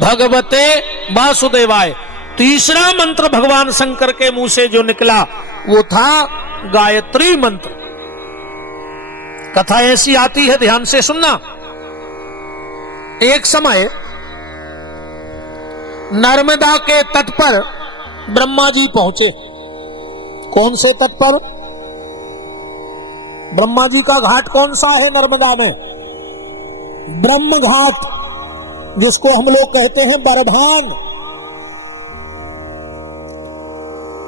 भगवते वासुदेवाय। तीसरा मंत्र भगवान शंकर के मुंह से जो निकला वो था गायत्री मंत्र। कथा ऐसी आती है, ध्यान से सुनना। एक समय नर्मदा के तट पर ब्रह्मा जी पहुंचे। कौन से तट पर? ब्रह्मा जी का घाट कौन सा है नर्मदा में? ब्रह्म घाट, जिसको हम लोग कहते हैं बरभान।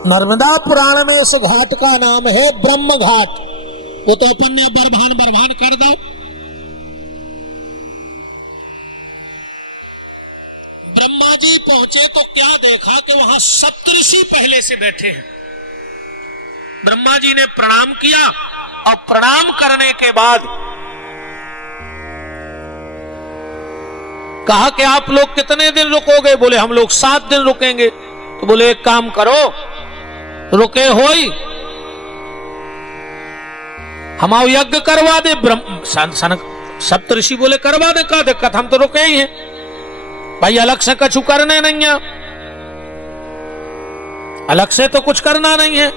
नर्मदा पुराण में इस घाट का नाम है ब्रह्म घाट। वो तो अपन ने बरभान बरभान कर दो। ब्रह्मा जी पहुंचे तो क्या देखा कि वहां सप्तऋषि पहले से बैठे हैं। ब्रह्मा जी ने प्रणाम किया और प्रणाम करने के बाद कहा कि आप लोग कितने दिन रुकोगे? बोले हम लोग 7 दिन रुकेंगे। तो बोले एक काम करो, रुके होई हमारा यज्ञ करवा दे। सप्तऋषि बोले करवा दे, का दिक्कत, हम तो रुके ही हैं भाई, अलग से कछु करने नहीं है, अलग से तो कुछ करना नहीं है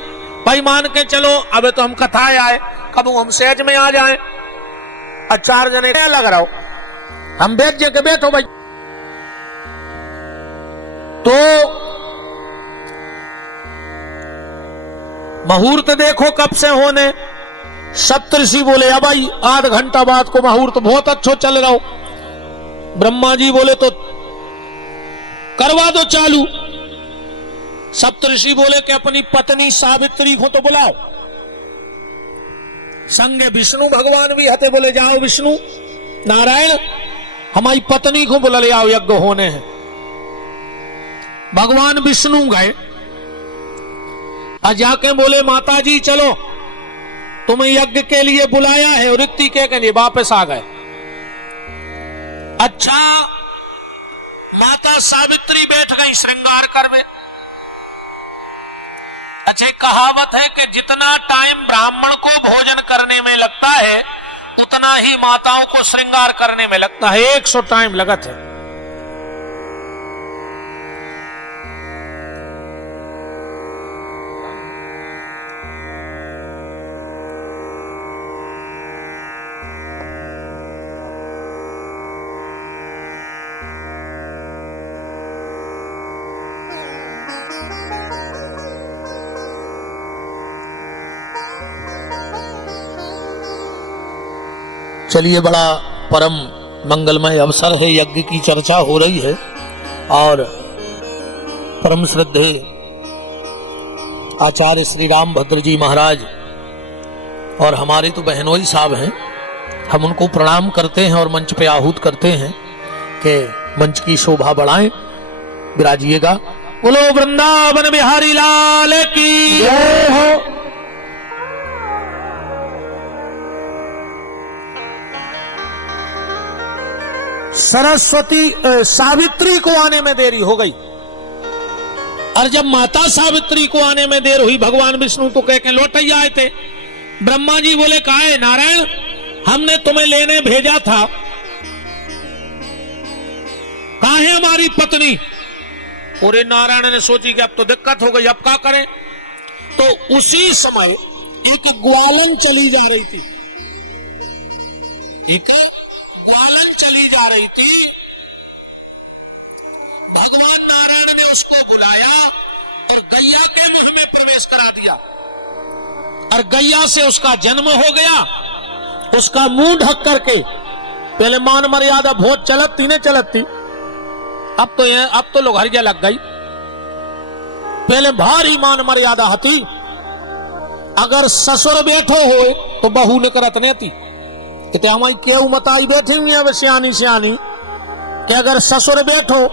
भाई। मान के चलो अब तो हम कथाएं आए, कब हम सहज में आ जाए और 4 जने लग रहा हो, हम बैठ जे के बैठो भाई। तो मुहूर्त देखो कब से होने। सप्तऋषि बोले अब भाई आध घंटा बाद को मुहूर्त बहुत अच्छा चल रहा हो। ब्रह्मा जी बोले तो करवा दो चालू। सप्तऋषि बोले कि अपनी पत्नी सावित्री को तो बुलाओ, संगे विष्णु भगवान भी हते। बोले जाओ विष्णु नारायण हमारी पत्नी को बुला ले आओ, यज्ञ होने हैं। भगवान विष्णु गए और जाके बोले माता जी चलो तुम्हें यज्ञ के लिए बुलाया है। और ऋत्ति के वापस आ गए। अच्छा माता सावित्री बैठ गई श्रृंगार करवे। अच्छा कहावत है कि जितना टाइम ब्राह्मण को भोजन करने में लगता है उतना ही माताओं को श्रृंगार करने में लगता है। 100 टाइम लगत है। चलिए बड़ा परम मंगलमय अवसर है, यज्ञ की चर्चा हो रही है और परम श्रद्धेय आचार्य श्री रामभद्र जी महाराज और हमारे तो बहनोई साहब हैं, हम उनको प्रणाम करते हैं और मंच पे आहूत करते हैं कि मंच की शोभा बढ़ाएं। विराजिएगा। बोलो वृंदावन बिहारी लाल की जय हो। सरस्वती सावित्री को आने में देरी हो गई। और जब माता सावित्री को आने में देर हुई, भगवान विष्णु तो कह के लौट ही आए थे। ब्रह्मा जी बोले, कहा है नारायण, हमने तुम्हें लेने भेजा था, कहां है हमारी पत्नी? पूरे नारायण ने सोची कि अब तो दिक्कत हो गई, अब क्या करें। तो उसी समय एक ग्वालन चली जा रही थी, एक ग्वालन चली जा रही थी। भगवान नारायण ने उसको बुलाया और गैया के मुंह में प्रवेश करा दिया, और गैया से उसका जन्म हो गया। उसका मुंह ढक करके, पहले मान मर्यादा बहुत चलती न चलती, अब तो लोग हरिया लग गई। पहले भारी मान मर्यादा हती। अगर ससुर बैठो हो तो बहू ने करत नहीं थी। कहते हमारी केहू मताई बैठी हुई है सियानी सियानी कि अगर ससुर बैठो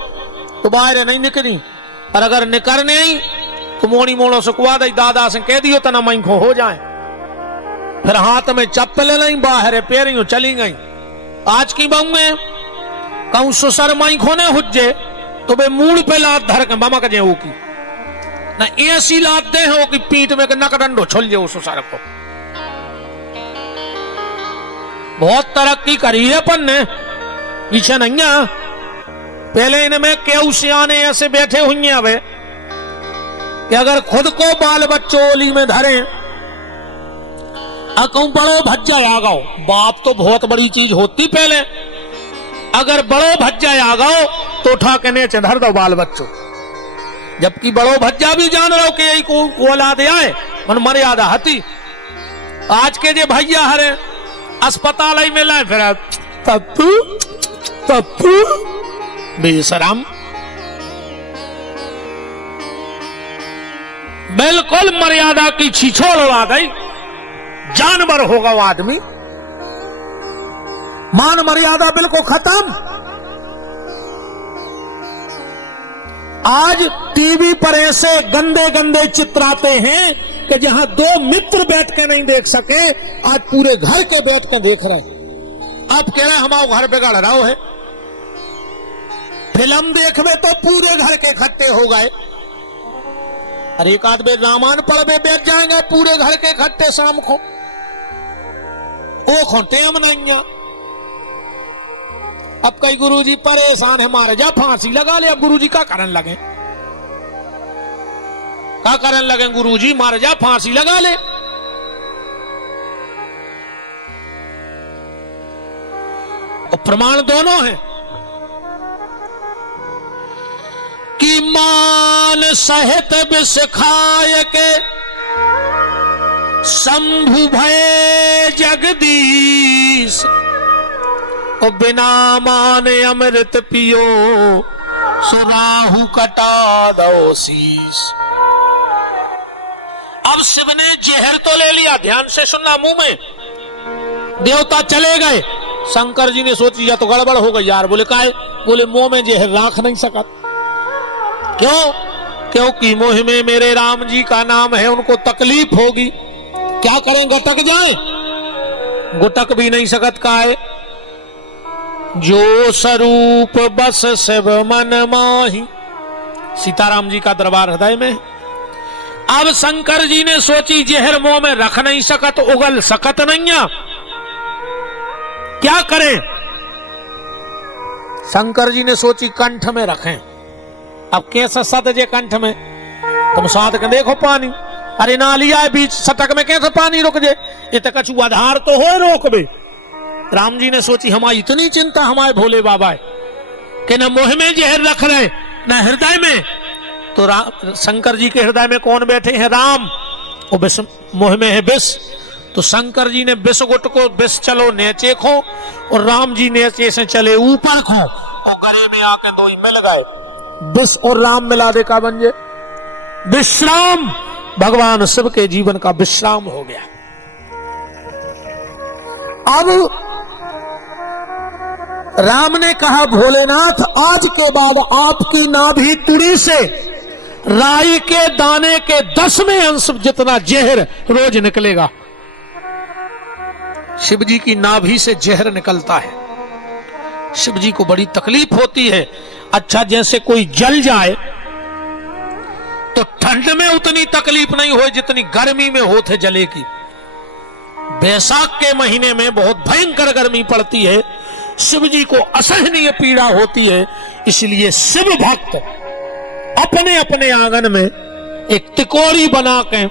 तो बाहर नहीं निकली, और अगर निकलने आई तो मोड़ी मोड़ो सुखवा दई, दादा से कह दियो तना मई खो हो जाए। फिर हाथ में चप्पल नहीं, बाहर पैरियों चली गई। आज की बहू में कहूं ससुर मई खोने हुज्जे तो बे मूड पे लात धर के बमक जे की ना, ऐसी लात दे हो कि पीठ में नकडंडो छुल जाओ ससुर को। बहुत तरक्की करी है अपन ने, पीछे नहीं है। पहले इनमें केहू सियाने ऐसे बैठे हुए हैं कि अगर खुद को बाल बच्चों ओली में धरे, कहूं बड़ो भज्जा आ गओ, बाप तो बहुत बड़ी चीज होती पहले। अगर बड़ो भज्जा आ गओ तो उठा के नीचे धर दो बाल बच्चों, जबकि बड़ो भज्जा भी जान रहो कि यही को औलाद आए, मन मर्यादा हती। आज के जे भैया हरे अस्पताल में लाए फिर तत्तू तत्तू बेशरम, बिल्कुल मर्यादा की छीछोड़ उड़ा गई। जानवर होगा वो आदमी, मान मर्यादा बिल्कुल खत्म। आज टीवी पर ऐसे गंदे गंदे चित्र आते हैं कि जहां दो मित्र बैठ के नहीं देख सके, आज पूरे घर के बैठ के देख रहे। आप कह रहे हैं हमारा घर बिगड़ रहा है। फिल्म देखवे तो पूरे घर के इकट्ठे हो गए। अरे एक आध बेर रामायण पढ़वे बैठ जाएंगे पूरे घर के इकट्ठे शाम को, वो टेम नहीं है। अब कई गुरुजी परेशान है, मारे जा फांसी लगा ले। अब गुरुजी क्या करने लगे, क्या करने लगे गुरुजी, मारे जा फांसी लगा ले। और प्रमाण दोनों हैं कि मान सहित विष खाय के शंभु भय जगदीश, और बिना माने अमृत पियो सुराहु कटा दो शीश। अब शिव ने जहर तो ले लिया, ध्यान से सुनना, मुंह में। देवता चले गए। शंकर जी ने सोची या तो गड़बड़ हो गई यार। बोले काहे? बोले मुंह में जहर राख नहीं सका। क्यों? क्योंकि मुंह में मेरे राम जी का नाम है, उनको तकलीफ होगी। क्या करें, गटक जाए? गुटक भी नहीं सकत का है। जो स्वरूप बस शिव मन माही, सीताराम जी का दरबार हृदय में। अब शंकर जी ने सोची जहर मुंह में रख नहीं सकत, उगल सकत नहीं है, क्या करें? शंकर जी ने सोची कंठ में रखें। अब कैसे सत जे कंठ में, तुम साथ के देखो पानी, अरे नालिया है बीच सटक में, कैसे पानी रुक जाए? ये तो कछु आधार तो हो रोक बे। राम जी ने सोची हमारी इतनी चिंता हमारे भोले बाबा है कि न मुंह में जहर रख रहे न हृदय में। तो शंकर जी के हृदय में कौन बैठे हैं? राम। वो विष मुंह में है विष। तो शंकर जी ने विष गुट को विष चलो नीचे खो, और राम जी नीचे से चले ऊपर खो, और गले में आके दो ही मिल गए। विष और राम मिला दे का बन जाए विश्राम। भगवान शिव के जीवन का विश्राम हो गया। अब राम ने कहा भोलेनाथ, आज के बाद आपकी नाभि तुड़ी से राई के दाने के 10वें अंश जितना जहर रोज निकलेगा। शिव जी की नाभि से जहर निकलता है। शिव जी को बड़ी तकलीफ होती है। अच्छा, जैसे कोई जल जाए तो ठंड में उतनी तकलीफ नहीं हो जितनी गर्मी में होते जले की। बैसाख के महीने में बहुत भयंकर गर्मी पड़ती है, शिव जी को असहनीय पीड़ा होती है, इसलिए शिव भक्त अपने अपने आंगन में एक तिकोरी बना के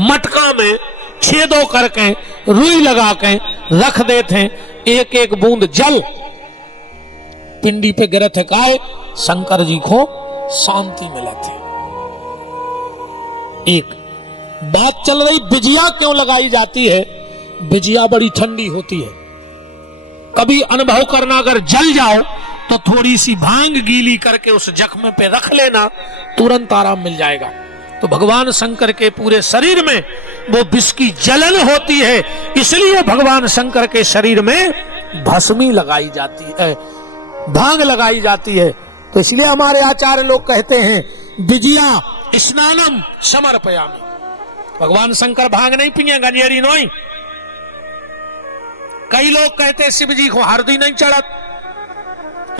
मटका में छेदों करके रुई लगा के रख देते हैं। एक एक बूंद जल पिंडी पे गिरत है, काय शंकर जी को शांति मिलती। एक बात चल रही, बिजिया क्यों लगाई जाती है? बिजिया बड़ी ठंडी होती है, कभी अनुभव करना, अगर जल जाओ तो थोड़ी सी भांग गीली करके उस जख्म पे रख लेना, तुरंत आराम मिल जाएगा। तो भगवान शंकर के पूरे शरीर में वो विष की जलन होती है, इसलिए भगवान शंकर के शरीर में भस्मी लगाई जाती है, भांग लगाई जाती है। तो इसलिए हमारे आचार्य लोग कहते हैं बिजिया स्नानम समर्पयामि। भगवान शंकर भांग नहीं पिए, गंजेरी नहीं। कई लोग कहते हैं शिव जी को हरदी नहीं चढ़त,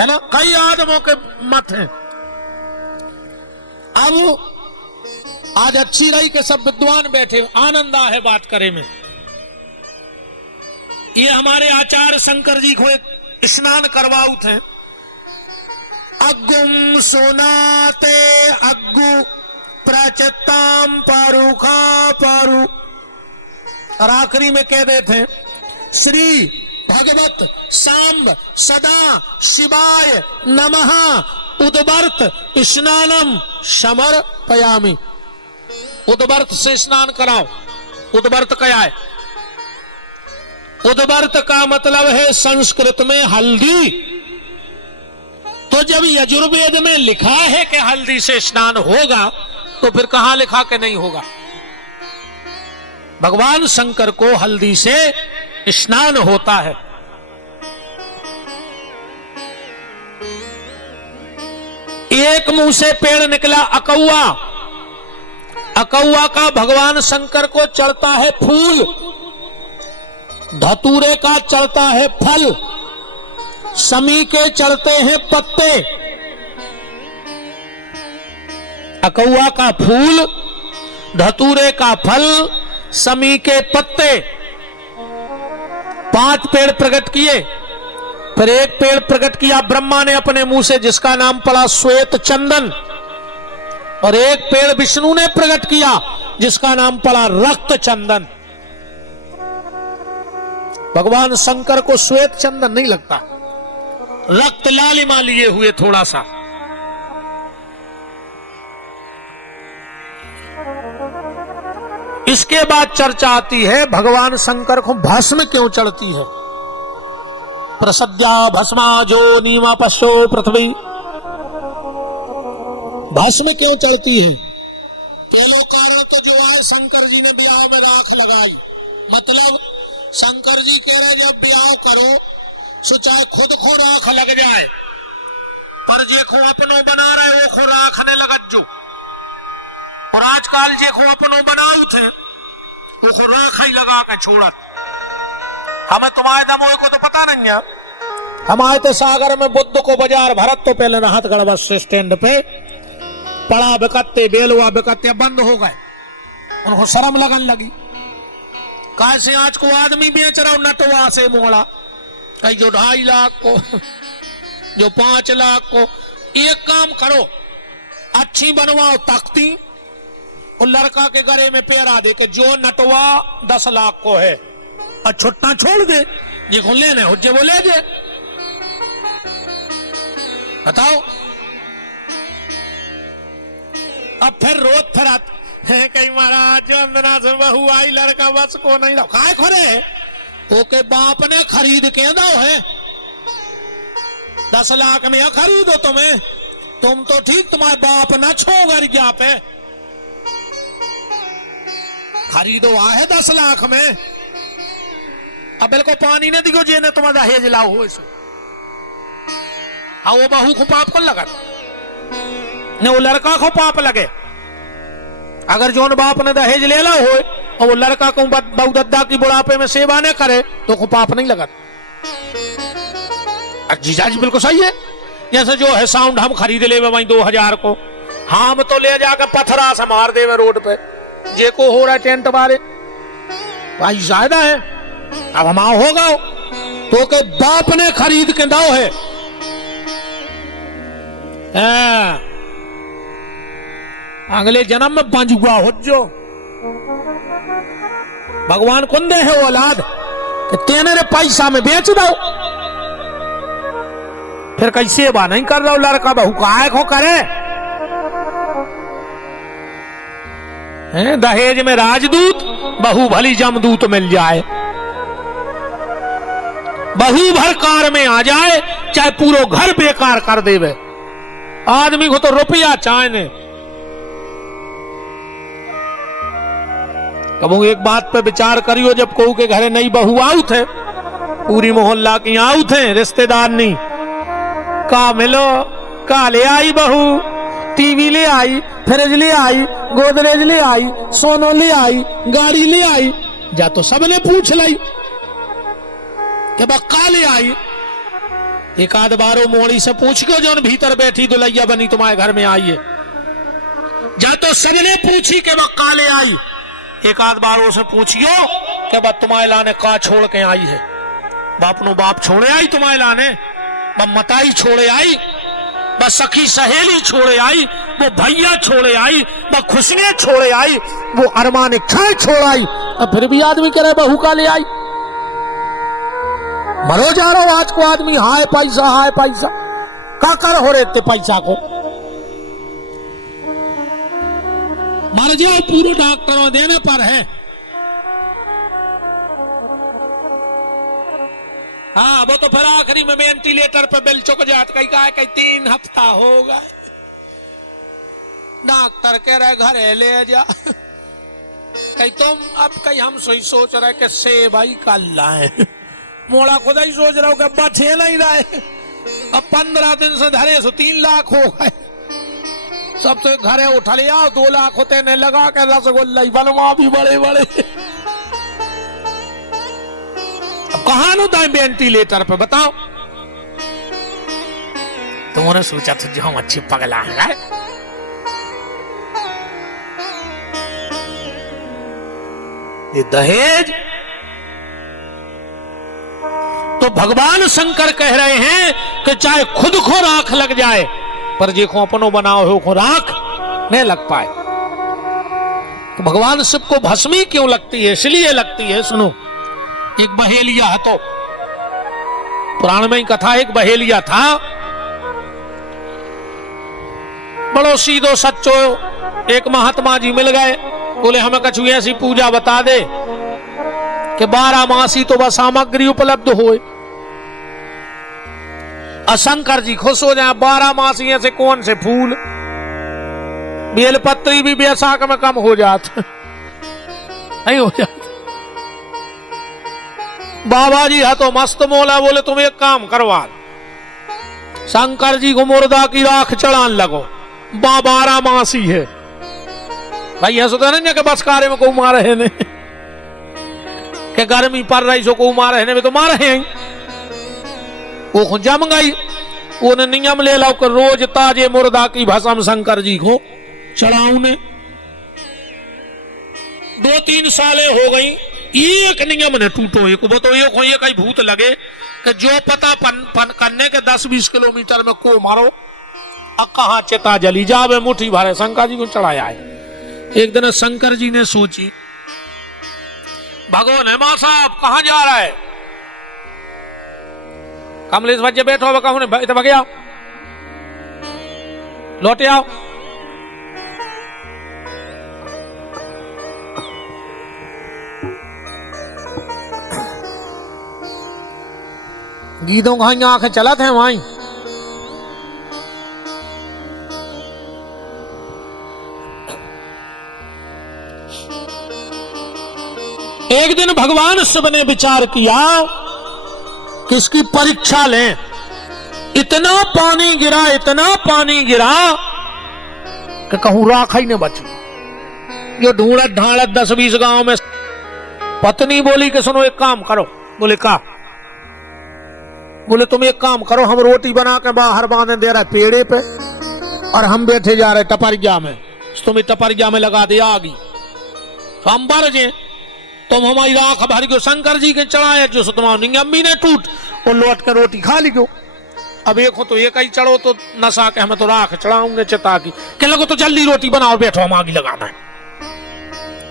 है ना, कई आदमों के मत हैं। अब आज अच्छी रही कि सब विद्वान बैठे, आनंद आ है बात करे में। ये हमारे आचार्य शंकर जी को एक स्नान करवाऊ थे। अग्गुम सोनाते अग्गु प्रचित्ताम पारुखा पारु, और आखिरी में कह देते हैं श्री भगवत सांब सदा शिवाय नमः उद्वर्त स्नानम समर्पयामि। उद्वर्त से स्नान कराओ। उद्वर्त क्या है? उद्वर्त का मतलब है संस्कृत में हल्दी। तो जब यजुर्वेद में लिखा है कि हल्दी से स्नान होगा, तो फिर कहां लिखा कि नहीं होगा? भगवान शंकर को हल्दी से स्नान होता है। एक मुंह से पेड़ निकला अकौआ, अकौआ का भगवान शंकर को चढ़ता है फूल, धतूरे का चढ़ता है फल, समी के चढ़ते हैं पत्ते। अकौआ का फूल, धतूरे का फल, समी के पत्ते, 5 पेड़ प्रकट किए। फिर एक पेड़ प्रकट किया ब्रह्मा ने अपने मुंह से, जिसका नाम पड़ा श्वेत चंदन, और एक पेड़ विष्णु ने प्रकट किया जिसका नाम पड़ा रक्त चंदन। भगवान शंकर को श्वेत चंदन नहीं लगता, रक्त लालिमा लिए हुए थोड़ा सा। इसके बाद चर्चा आती है भगवान शंकर को भस्म क्यों चढ़ती है। प्रसद्या भस्मा जो नीमा पश्यो पृथ्वी, भस्म क्यों चढ़ती है? पहला कारण तो जो है, शंकर जी ने ब्याह में राख लगाई। मतलब शंकर जी कह रहे जब ब्याह करो सो चाहे खुद को राख लग जाए, पर जे को अपनो बना रहे वो को राख ने लगत जो। और आजकल जे को अपनो बनाऊ थे वो को राख ही लगा के छोड़त। हमें तुम्हारे दमोह को तो पता नहीं है। हम आए थे सागर में बुद्ध को बाजार भरत, तो पहले राहतगढ़ बस स्टैंड पे पड़ा बिकते, बेलुआ बिकते बंद हो गए। उनको शर्म लगन लगी, कैसे आज को आदमी बेच रहा नटवा से मोड़ा, कहीं जो 2.5 लाख को, जो 5 लाख को। एक काम करो, अच्छी बनवाओ तख्ती और लड़का के गले में पैरा दे के जो नटवा 10 लाख को है, और छुट्टा छोड़ दे, ये को लेने हो जे वो ले दे। बताओ। अब फिर रोज फिर है कहीं महाराज जो अंदना से बहू आई, लड़का बस को नहीं रहा, काय खोरे ओके बाप ने खरीद के दो है। 10 लाख में खरीदो तुम्हें, तुम तो ठीक, तुम्हारे बाप ना छोगर गया पे खरीदो आहे 10 लाख में। अब बिल्कुल पानी ने दिखो जे ने तुम्हारा दहेज लाओ हो इसो, वो बहू को पाप को लगा ने वो लड़का को पाप लगे। अगर जोन बाप ने दहेज ले ला हो और वो लड़का को बहु दद्दा की बुढ़ापे में सेवा न करे तो को पाप नहीं लगा। जीजा जी बिल्कुल सही है। जैसे जो है साउंड हम खरीद ले वहीं 2000 को, हम तो ले जाकर पत्थरा से मार देवे रोड पे, जे को हो रहा है टेंट बारे भाई ज्यादा है। अब हम होगा तो के बाप ने खरीद के दाव है। अगले जन्म में बंजुआ हो जो भगवान कौन दे है औलाद कि तेने रे पैसा में बेच दो। फिर कैसे बा नहीं कर रहा लड़का बहू का को करे हैं? दहेज में राजदूत बहू भली जमदूत मिल जाए, बहू भर कार में आ जाए चाहे पूरा घर बेकार कर देवे। आदमी को तो रुपया चाहे। कबू एक बात पे विचार करियो, जब कहू के घरे नई बहू आऊ थे, पूरी मोहल्ला की आऊ थे, रिश्तेदार नहीं का मिलो का ले आई बहू, टीवी ले आई, फ्रिज ले आई, गोदरेज ले आई, सोनो ले आई, गाड़ी ले आई, जा तो सबने पूछ लाई कि बक्का ले आई। एक आध बारो मोड़ी से पूछ के जो भीतर बैठी दुलैया बनी तुम्हारे घर में आई है, जा तो सबने पूछी कि बक्का ले आई। एक आध बारों से पूछियो कि बा तुम्हारे लाने का छोड़ के आई है, बाप नो बाप छोड़े आई तुम्हारे लाने, मताई छोड़े आई, बस सखी सहेली छोड़े आई, वो भैया छोड़े आई, वो खुशियां छोड़े आई, वो अरमान इच्छाएं छोड़ आई। अब फिर भी आदमी कह रहे बहू का ले आई। मरो जा रहा हो आज को आदमी, हाय पैसा का कर हो रहे थे पैसा को। मर जाओ पूरे डॉक्टरों देने पर है। हाँ वो तो फिर आखिरी में वेंटिलेटर पे बिल चुक जात, कहीं 3 हफ्ता हो गए, डॉक्टर कह रहे घरे ले जा। कहीं तुम अब कहीं हम सोच रहे कि से भाई कल लाए, मोड़ा खुद ही सोच रहा हूँ कि बचे नहीं रहे। अब 15 दिन से धरे सो 3 लाख हो गए, सबसे घरे उठा लिया 2 लाख होते ने लगा के रसगुल्ला बनवा भी बड़े बड़े। अब कहां नु दाए वेंटिलेटर पे बताओ। तुमने सोचा था जो हम अच्छी पगला है। ये दहेज तो भगवान शंकर कह रहे हैं कि चाहे खुद को राख लग जाए पर देखो अपनो बनाओ हो को राख नहीं लग पाए। तो भगवान शिव को भस्मी क्यों लगती है? इसलिए लगती है, सुनो। एक बहेलिया है, तो पुराण में ही कथा, एक बहेलिया था, बड़ो सीधो सच्चो, एक महात्मा जी मिल गए, बोले हमें कछु ऐसी पूजा बता दे कि 12 मासी तो बस सामग्री उपलब्ध हो। शंकर जी खुश हो जाए, 12 मासी से कौन से फूल, बेलपत्री भी बैसाख में कम हो जाता नहीं हो जाता। बाबा जी है तो मस्त मोला, बोले तुम एक काम करवा, शंकर जी को मुर्दा की राख चढ़ान लगो, 12 मासी है भाई। ऐसा तो नहीं कि बस कार्य में को मारे है नहीं, कि गर्मी पड़ रही सो को मारे है, तो मारे हैं। वो जम गई, उन्हें नियम ले लो कि रोज ताजे मुर्दा की भस्म शंकर जी को चढ़ाऊ ने। 2-3 सालें हो गई, एक नियम ने टूटो। एक तो ये कहीं भूत लगे कि जो पता पन करने के 10-20 किलोमीटर में को मारो, अब कहां चिता जली जावे, मुट्ठी भरे शंकर जी को चढ़ाया है। एक दिन शंकर जी ने सोची, भगवान हेमा साहब कहां जा रहा है? कमलेश बच्चे बैठो, अब कहूं इधर भगे आओ, लौटे आओ। गीतों कहीं आंखें चलत हैं वहीं। एक दिन भगवान शिव ने विचार किया कि इसकी परीक्षा लें। इतना पानी गिरा, इतना पानी गिरा कि कहूं राख ही न बची। जो ढूंढत ढाड़त 10-20 गांव में, पत्नी बोली कि सुनो एक काम करो। बोले का? बोले तुम एक काम करो, हम रोटी बना के बाहर बांधे दे रहा पेड़े पे, और हम बैठे जा रहे टपरिया में, तुम्हें टपरिया में लगा दिया आगी, तो हम बर जे तुम हमारी राख भर गयो शंकर जी के चढ़ाए जो सो तुम्हारी निगम्बी ने टूट और लौट कर रोटी खा ली गयो। अब एक हो तो एक ही चढ़ो तो नशा के हमें तो राख चढ़ाऊंगे चिता की, कह लगो तो जल्दी रोटी बनाओ बैठो हम आगे लगाना है।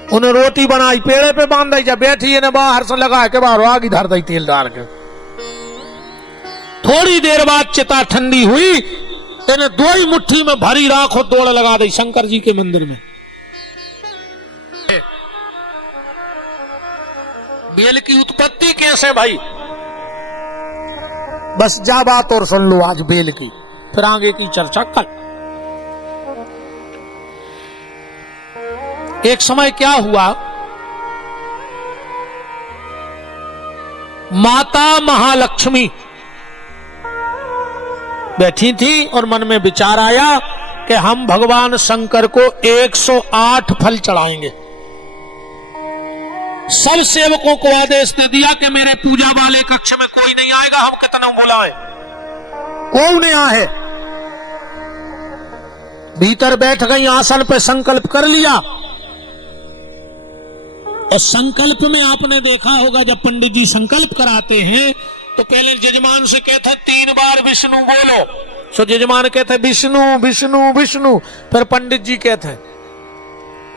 उन्हें रोटी बनाई पेड़े पे बांध दी, जब बैठी है बाहर से लगा के बाहर आगे धर दी तेल डाल के। थोड़ी देर बाद चिता ठंडी हुई, इन्हें दो ही मुट्ठी में भरी राख और दौड़ लगा दी शंकर जी के मंदिर में। बेल की उत्पत्ति कैसे भाई, बस जा बात और सुन लो आज बेल की, फिर आगे की चर्चा कल। एक समय क्या हुआ, माता महालक्ष्मी बैठी थी और मन में विचार आया कि हम भगवान शंकर को 108 फल चढ़ाएंगे। सब सेवकों को आदेश दे दिया कि मेरे पूजा वाले कक्ष में कोई नहीं आएगा, हम कितना बुलाए कोई नहीं आए। भीतर बैठ गई, आसन पे संकल्प कर लिया। और संकल्प में आपने देखा होगा जब पंडित जी संकल्प कराते हैं तो पहले जजमान से कहते 3 बार विष्णु बोलो, सो जजमान कहते विष्णु विष्णु विष्णु, फिर पंडित जी कहते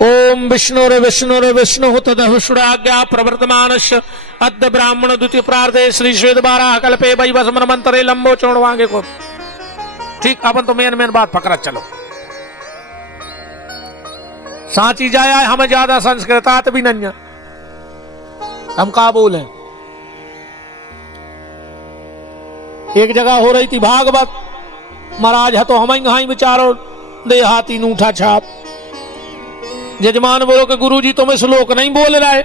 ओम विष्णु रे विष्णु रे विष्णु तदहुषुराज्ञा प्रवर्तमानस्य अद्य ब्राह्मण द्वितीय प्रार्थे श्री श्वेत 12 कल्पे वै वसमन मंत्रे लंबो चौड़वांगे को। ठीक, अपन तो मेन बात पकड़ा चलो। सांची जाया हमें ज्यादा संस्कृत आत भी नहीं, हम का बोले। एक जगह हो रही थी भागवत, महाराज है तो हम ही विचारो दे हाथी नूठा छाप। जजमान बोलो कि गुरुजी तुम्हें श्लोक नहीं बोल रहा है।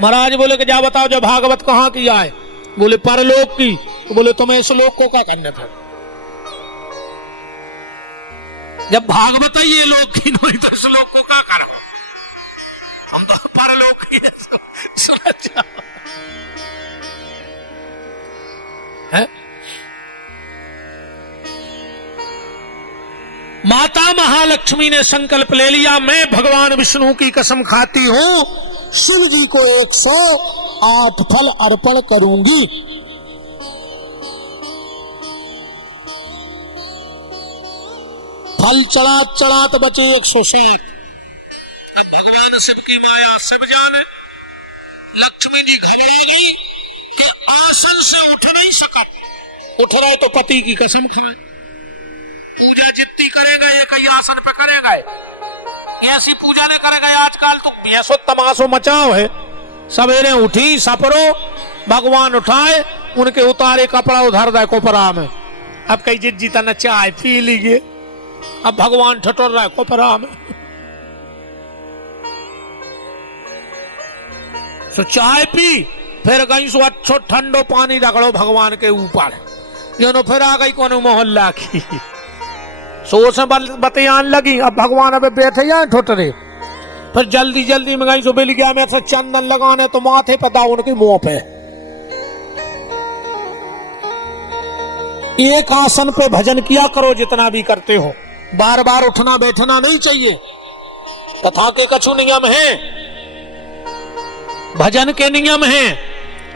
महाराज बोले कि जा बताओ जब भागवत कहाँ की आए, बोले परलोक की, तो बोले तुम्हें श्लोक को क्या करना था, जब भागवत ही ये लोग की नहीं तो श्लोक को क्या करो, हम तो परलोक की है। माता महालक्ष्मी ने संकल्प ले लिया, मैं भगवान विष्णु की कसम खाती हूं शिव जी को 108 फल अर्पण करूंगी। फल चढ़ात बचे 107। अब भगवान शिव की माया सब जाने, लक्ष्मी जी घबरा गई कि आसन से उठ नहीं सका, उठ रहे तो पति की कसम खाए, पूजा जितनी करेगा एक ही आसन पे करेगा, ऐसी पूजा नहीं करेगा। आजकल तो पैसो तमाशो मचाओ है, सवेरे उठी सपरो भगवान उठाए, उनके उतारे कपड़ा उधर दे कोपरा में, अब कई जिज्जी तना चाय पी लीजिए, अब भगवान ठटोर रहा है कोपरा में। सो चाय पी, फिर गई सो अच्छो ठंडो पानी रगड़ो भगवान के ऊपर, जो फिर आ गई कौन मोहल्ला की, सोच बतियान लगी। अब भगवान अब बैठे जाए ठोटरे, फिर जल्दी जल्दी में गई सो बिल गया में से चंदन लगाने तो माथे पे दाऊ उनके मुंह पे। एक आसन पे भजन किया करो जितना भी करते हो, बार बार उठना बैठना नहीं चाहिए। कथा के कछु नियम है, भजन के नियम है,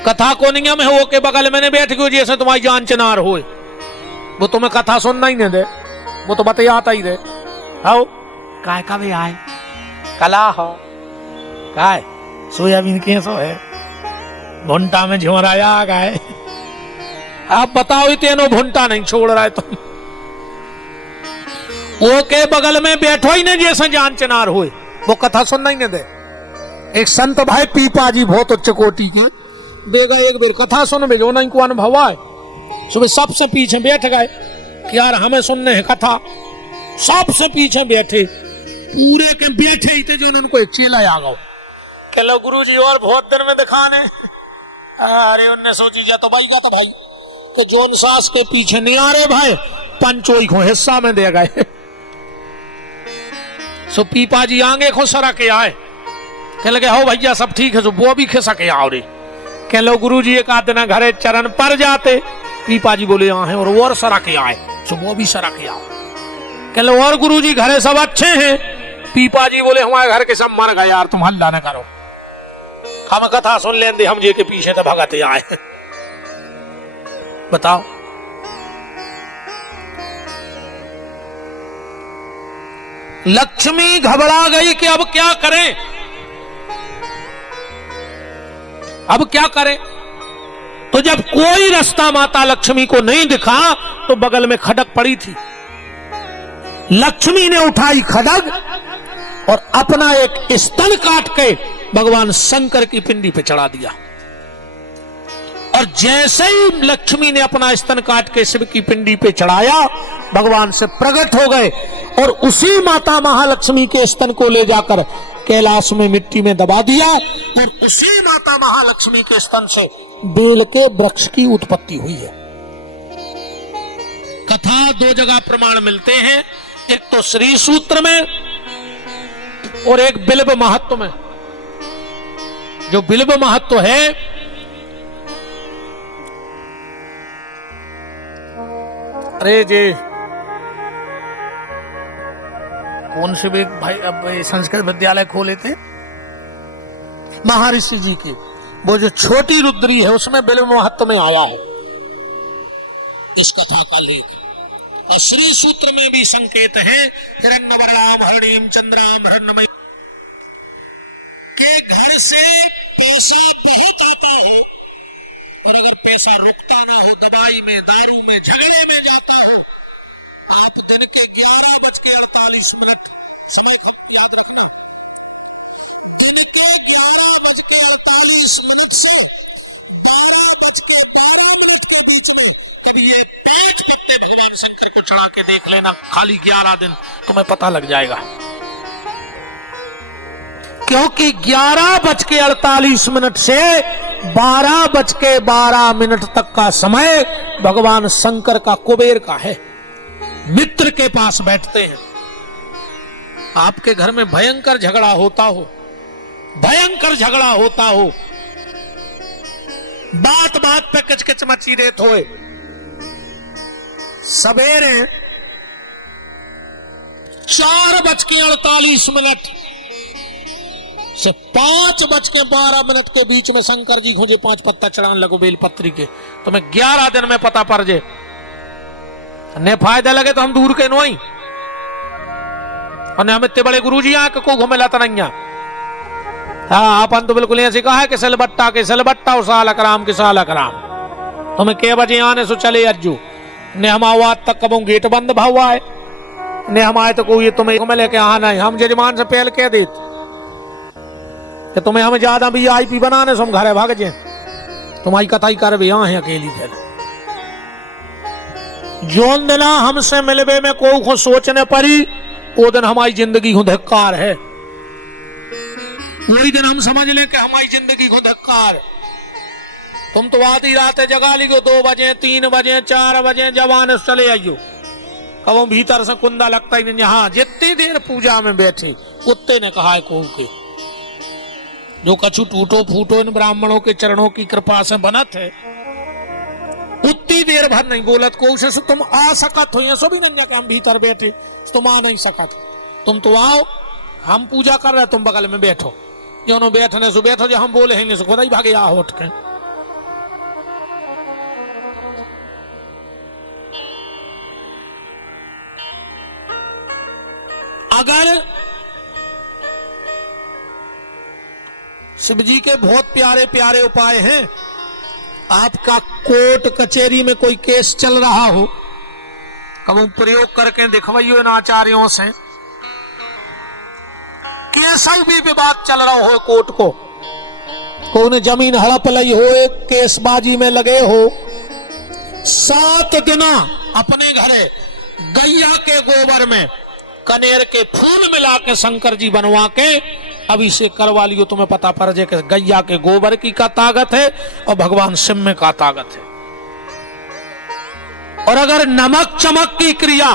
कथा को नियम है। वो के बगल में बैठ गयो जैसे तुम्हारी जान चनार हो, वो तुम्हें कथा सुनना ही नहीं दे, वो तो बतियाता ही दे। आओ काय कभी आए कला हो काय सोयाबीन कैसो है, भुंटा में झुमराया आ गए। आप बताओ तेनो भुंटा नहीं छोड़ रहा है तुम, वो के बगल में बैठो ही नहीं जैसे जान चनार हो, वो कथा सुनना ही नहीं दे। एक संत भाई पीपा जी बहुत उच्च कोटि के, बेगा एक बेर कथा सुन में जो नहीं को अनुभव आए, सुबह सबसे पीछे बैठ गए कि यार हमें सुनने है कथा, सबसे पीछे बैठे, पूरे के बैठे ही थे जो उनको एक चेला आ गो, कह लो गुरु जी और बहुत दिन में दिखाने। अरे उनने सोची जा तो भाई का तो भाई तो जोन सास के पीछे नहीं आ रहे भाई, पंचोई को हिस्सा में दे गए। सो पीपा जी आगे को सरा के आए, कह लगे हो भैया सब ठीक है, तो वो भी खिसा के आओ रे। कह लो गुरु जी एक आध दिन घरे चरण पर जाते, पीपा जी बोले यहाँ है और वो सरा के आए, वो भी सरक आओ। कह लो और गुरुजी घरे सब अच्छे हैं? पीपा जी बोले हमारे घर के सब मर गए यार, तुम हल्ला न करो, हम कथा सुन लेंगे, हम जे के पीछे तो भगत आए। बताओ, लक्ष्मी घबरा गई कि अब क्या करें, अब क्या करें। तो जब कोई रास्ता माता लक्ष्मी को नहीं दिखा तो बगल में खड़ग पड़ी थी। लक्ष्मी ने उठाई खड़ग और अपना एक स्तन काट के भगवान शंकर की पिंडी पे चढ़ा दिया। और जैसे ही लक्ष्मी ने अपना स्तन काट के शिव की पिंडी पे चढ़ाया, भगवान से प्रकट हो गए और उसी माता महालक्ष्मी के स्तन को ले जाकर कैलाश में मिट्टी में दबा दिया और उसी माता महालक्ष्मी के स्तन से बेल के वृक्ष की उत्पत्ति हुई है। कथा दो जगह प्रमाण मिलते हैं, एक तो श्री सूत्र में और एक बिल्व महत्व में। जो बिल्व महत्व है, अरे जे कौन से भी भाई अब संस्कृत विद्यालय खोले थे महर्षि जी की, वो जो छोटी रुद्री है उसमें बिल्व महत्व में आया है इस कथा का लेख। और श्री सूत्र में भी संकेत है, हिरण्यवर्णाम हरिणीम चंद्राम हिरण्यमयी के घर से पैसा बहुत आता हो और अगर पैसा रुकता ना हो, दवाई में, दारू में, झगड़े में जाता हो, आप दिन के 11:48 समय याद रखना, दिन के 11:48 से 12:12 के बीच में कभी ये 5 पत्ते भगवान शंकर को चढ़ा के देख लेना, खाली 11 दिन, तुम्हें पता लग जाएगा। क्योंकि 11:48 से 12:12 तक का समय भगवान शंकर का कुबेर का है, मित्र के पास बैठते हैं। आपके घर में भयंकर झगड़ा होता हो, भयंकर झगड़ा होता हो, बात बात पे किचकिच मची रहत होए, सवेरे 4:48 से 5:12 के बीच में शंकर जी खोजे 5 पत्ता चढ़ाने लगो बेलपत्री के, तो मैं 11 दिन में पता पड़ जे ने फायदा लगे तो हम दूर के नोई और हम इतने बड़े गुरु जी आके को घूमे लाता नहीं। हाँ, अपन तो बिल्कुल ऐसे कहा है कि सलबट्टा के सलबट्टा और सालक राम के सालक राम, तुम्हें के बजे आने सो चले अज्जू ने हम आवाज तक कब गेट बंद भावा है ने हम आए तो कोई तुम्हें घूमे लेके आना है, हम जजमान से पहल कह देते कि तुम्हें हमें ज्यादा VIP बनाने से हम घरे भाग जाए, तुम्हारी कथा ही कर भी यहाँ है अकेली थे। जोन दिना हमसे मिलबे में को सोचने पड़ी, वो दिन हमारी जिंदगी को धिक्कार है, वही दिन हम समझ लें कि हमारी जिंदगी को धिक्कार। तुम तो आधी रात जगा ली 2 बजे 3 बजे 4 बजे जवान चले आइयो, कब भीतर से कुंदा लगता ही नहीं। यहाँ जितनी देर पूजा में बैठे कुत्ते ने कहा है को के जो कछु टूटो फूटो इन ब्राह्मणों के चरणों की कृपा से बनत है, उतनी देर भर नहीं बोलत को उसे तुम आ सकत हो, सो भी नहीं कि हम भीतर बैठे तुम आ नहीं सकत, तुम तो आओ, हम पूजा कर रहे तुम बगल में बैठो, जो बैठने सो बैठो, जो हम बोले हैं सो खुदा ही भागे आ उठ के। अगर शिव जी के बहुत प्यारे प्यारे उपाय हैं, आपका कोर्ट कचहरी में कोई केस चल रहा हो, कब प्रयोग करके दिखवाइयो इन आचार्यों से, कैसा भी विवाद चल रहा हो कोर्ट को ने जमीन हड़प ली हो, केसबाजी में लगे हो, 7 दिन अपने घरे गैया के गोबर में कनेर के फूल मिला के शंकर जी बनवा के अभिषेक करवा लियो, तुम्हें पता पड़ जाए कि गैया के गोबर की का ताकत है और भगवान शिव में का ताकत है। और अगर नमक चमक की क्रिया,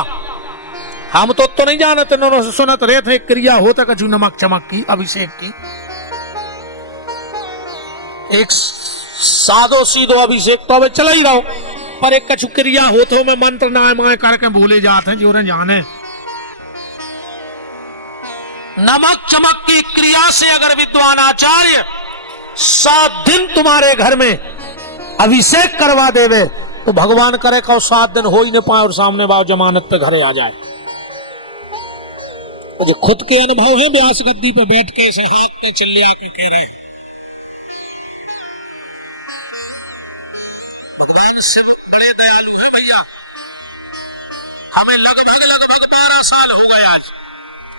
हम तो नहीं जानते, उन्होंने सुनत रहे थे क्रिया होता कछु नमक चमक की अभिषेक की, एक सादो सीधो अभिषेक तो अब चला ही रहो, पर एक कछु क्रिया होतो में मंत्र नाय माय करके भूले जाते हैं, जो ने जाने। नमक चमक की क्रिया से अगर विद्वान आचार्य 7 दिन तुम्हारे घर में अभिषेक करवा देवे तो भगवान करे का 7 दिन हो ही न पाए और सामने बाव जमानत पे घरे आ जाए। तो जो खुद के अनुभव है, व्यास गद्दी पे बैठ के ऐसे हाथ में चिल्ला के कह रहे हैं। भगवान शिव बड़े दयालु है भैया। हमें लगभग 12 साल हो गए आज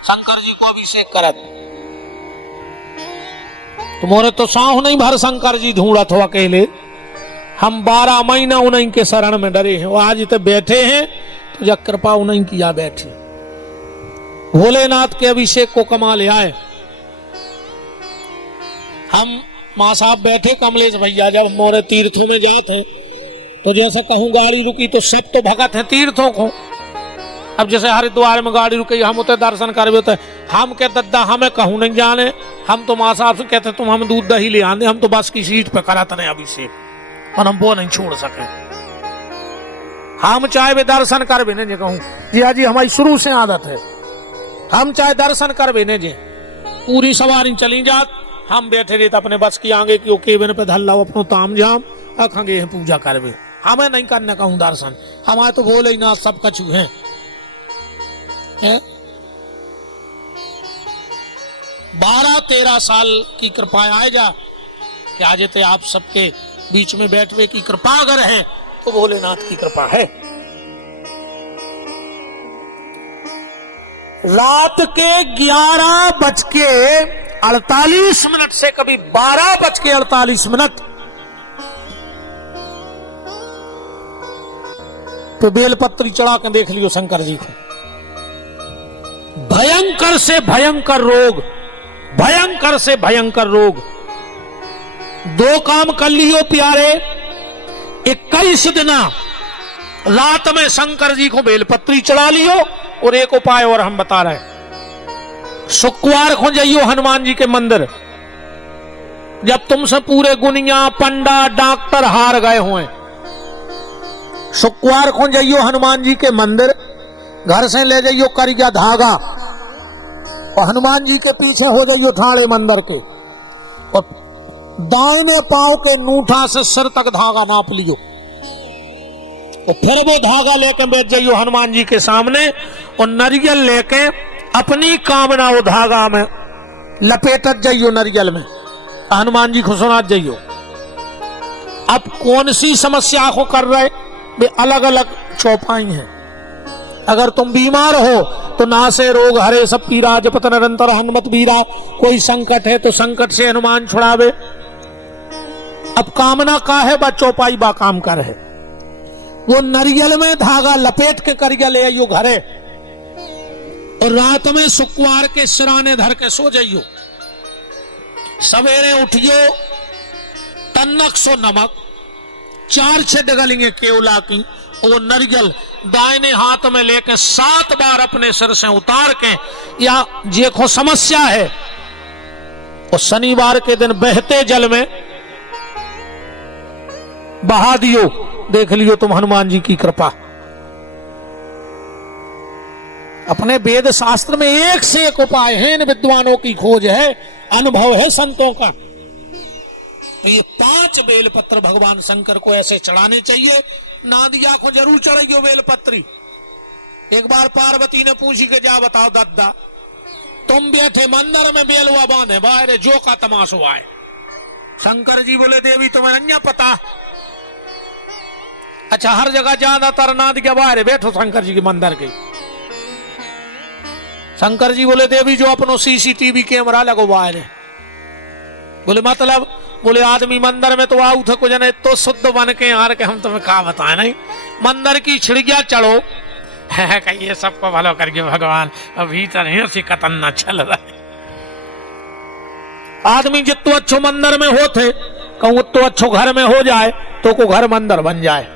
शंकर जी को अभिषेक करत। तुम्हारे तो साहु नहीं भर शंकर जी ढूंढत हो अकेले। हम 12 महीना उन्हीं के शरण में डरे हैं। वो आज तो बैठे हैं तो जब कृपा उन्हीं किया बैठे। भोलेनाथ के अभिषेक को कमा ले आए। हम मां साहब बैठे कमलेश भैया, जब मोरे तीर्थों में जाते तो जैसे कहूं गाड़ी रुकी तो सब तो भगत है तीर्थों को। अब जैसे हरिद्वार में गाड़ी रुकी, हम उतरे दर्शन करवे तो हम के दद्दा हमें कहूं नहीं जाने। हम तो मां साहब से कहते तुम हम दूध दही ले आने, हम तो बस की सीट पे कराते नहीं अभिषेक और हम वो नहीं छोड़ सके। हम चाहे वे दर्शन करवे ने जे कहूं जी हमारी शुरू से आदत है। हम चाहे दर्शन करवे ने जे पूरी सवारी चली जात, हम बैठे रहे अपने बस की आगे की केबिन पे धल्ला अपनो ताम जाम अखंगे पूजा करवे। हमें नहीं करने कहूं दर्शन। हमारे तो बोले ही ना सब कछु है। 12-13 साल की कृपा आए जा कि आज ते आप सबके बीच में बैठवे की कृपा अगर है तो भोलेनाथ की कृपा है। रात के 11:48 से कभी 12:48 तो बेलपत्री चढ़ा के देख लियो शंकर जी को। भयंकर से भयंकर रोग, भयंकर से भयंकर रोग। 2 काम कर लियो प्यारे। 21 दिना रात में शंकर जी को बेलपत्री चढ़ा लियो। और एक उपाय और हम बता रहे, शुक्रवार को जाइयो हनुमान जी के मंदिर। जब तुमसे पूरे गुनिया पंडा डॉक्टर हार गए हुए, शुक्रवार को जाइयो हनुमान जी के मंदिर। घर से ले जाइयो करिया धागा और हनुमान जी के पीछे हो जाइयो थाड़े मंदिर के, और दाहिने पांव के नूठा से सिर तक धागा नाप लियो। और फिर वो धागा लेके बैठ जाइयो हनुमान जी के सामने और नारियल लेके अपनी कामना वो धागा में लपेटत जाइयो नारियल में। हनुमान जी को सुना जाइयो। अब कौन सी समस्या को कर रहे, वे अलग अलग चौपाई हैं। अगर तुम बीमार हो तो ना से रोग हरे सब पीरा, जपत निरंतर हनुमत बीरा। कोई संकट है तो संकट से हनुमान छुड़ावे। अब कामना का है बा चौपाई बा काम कर है। वो नरियल में धागा लपेट के करिया ले आइयो घरे, और रात में शुक्रवार के सिराने धर के सो जाइयो। सवेरे उठियो, तन्नक सो नमक 4-6 डगलिंगे केवला की, वो नरियल दाहिने हाथ में लेके 7 बार अपने सिर से उतार के, या जे को समस्या है और शनिवार के दिन बहते जल में बहा दियो। देख लियो तुम हनुमान जी की कृपा। अपने वेद शास्त्र में एक से एक उपाय है, इन विद्वानों की खोज है, अनुभव है संतों का। तो ये 5 बेलपत्र भगवान शंकर को ऐसे चढ़ाने चाहिए। नादिया को जरूर चढ़ाइयो बेलपत्री। एक बार पार्वती ने पूछी के जा बताओ दद्दा, तुम बैठे मंदिर में बेलवा बांधे बाहर जो का तमाशा है। शंकर जी बोले देवी तुम्हें अन्य पता। अच्छा, हर जगह ज्यादातर नादिया बाहर बैठो शंकर जी के मंदिर के। शंकर जी बोले देवी जो अपनो CCTV कैमरा लगो बाहर। बोले मतलब, बोले आदमी मंदिर में तो आऊ थे कुछ नहीं तो शुद्ध बन के यार के हम तुम्हें कहा बताए नहीं। मंदिर की छिड़िया चढ़ो है कहिए सबको भलो करके भगवान, अभी तो नहीं सी कतन न चल रहा है। आदमी जितो अच्छो मंदिर में होते कहूं तो अच्छो घर में हो जाए तो को घर मंदिर बन जाए।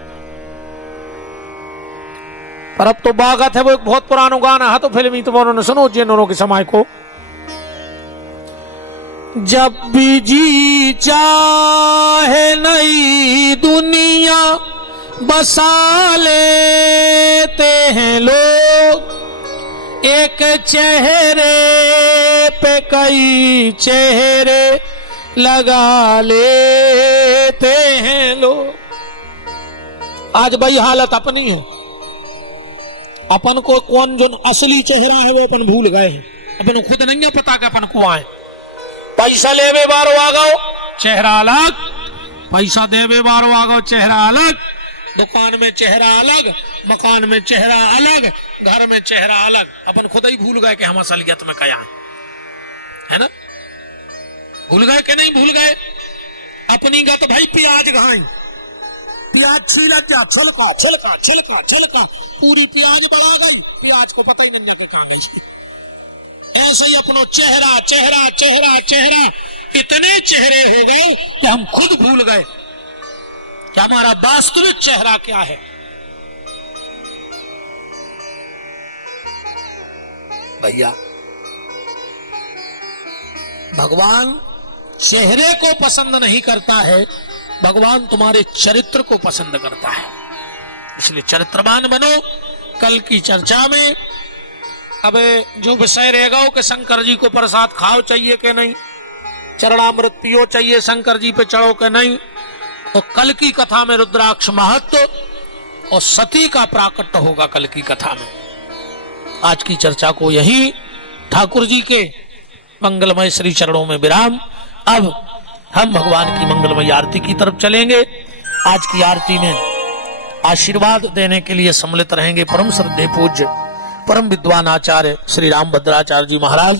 पर अब तो बागत है, वो एक बहुत पुराना गाना है तो फिल्मी, तो उन्होंने सुनो जिन्होंने के समय को। जब भी जी चाहे नई दुनिया बसा लेते हैं लोग, एक चेहरे पे कई चेहरे लगा लेते हैं लोग। आज भाई हालत अपनी है, अपन को कौन जो असली चेहरा है वो अपन भूल गए हैं। अपन खुद नहीं है पता कि अपन को आए। पैसा लेवे बारो आ गओ चेहरा अलग, पैसा देवे बारो आ गओ चेहरा अलग, दुकान में चेहरा अलग, मकान में चेहरा अलग, घर में चेहरा अलग। अपन खुद ही भूल गए कि हम असलियत में क्या है ना? भूल गए कि नहीं भूल गए? अपनी गत भाई प्याज घाई, प्याज छीला क्या छिलका छिलका छिलका छिलका, पूरी प्याज बढ़ा गई, प्याज को पता ही नहीं कि कहां गई। ऐसे ही अपनो चेहरा चेहरा चेहरा चेहरा, इतने चेहरे हो गए कि हम खुद भूल गए कि हमारा वास्तविक चेहरा क्या है। भैया भगवान चेहरे को पसंद नहीं करता है, भगवान तुम्हारे चरित्र को पसंद करता है। इसलिए चरित्रवान बनो। कल की चर्चा में अब जो विषय रहेगा वो कि शंकर जी को प्रसाद खाओ चाहिए कि नहीं, चरणामृत पियो चाहिए शंकर जी पे चढ़ो कि नहीं। और कल की कथा में रुद्राक्ष महत्व और सती का प्राकट्य होगा कल की कथा में। आज की चर्चा को यही ठाकुर जी के मंगलमय श्री चरणों में विराम। अब हम भगवान की मंगलमय आरती की तरफ चलेंगे। आज की आरती में आशीर्वाद देने के लिए सम्मिलित रहेंगे परम श्रद्धेय पूज्य परम विद्वान आचार्य श्री राम भद्राचार्य जी महाराज।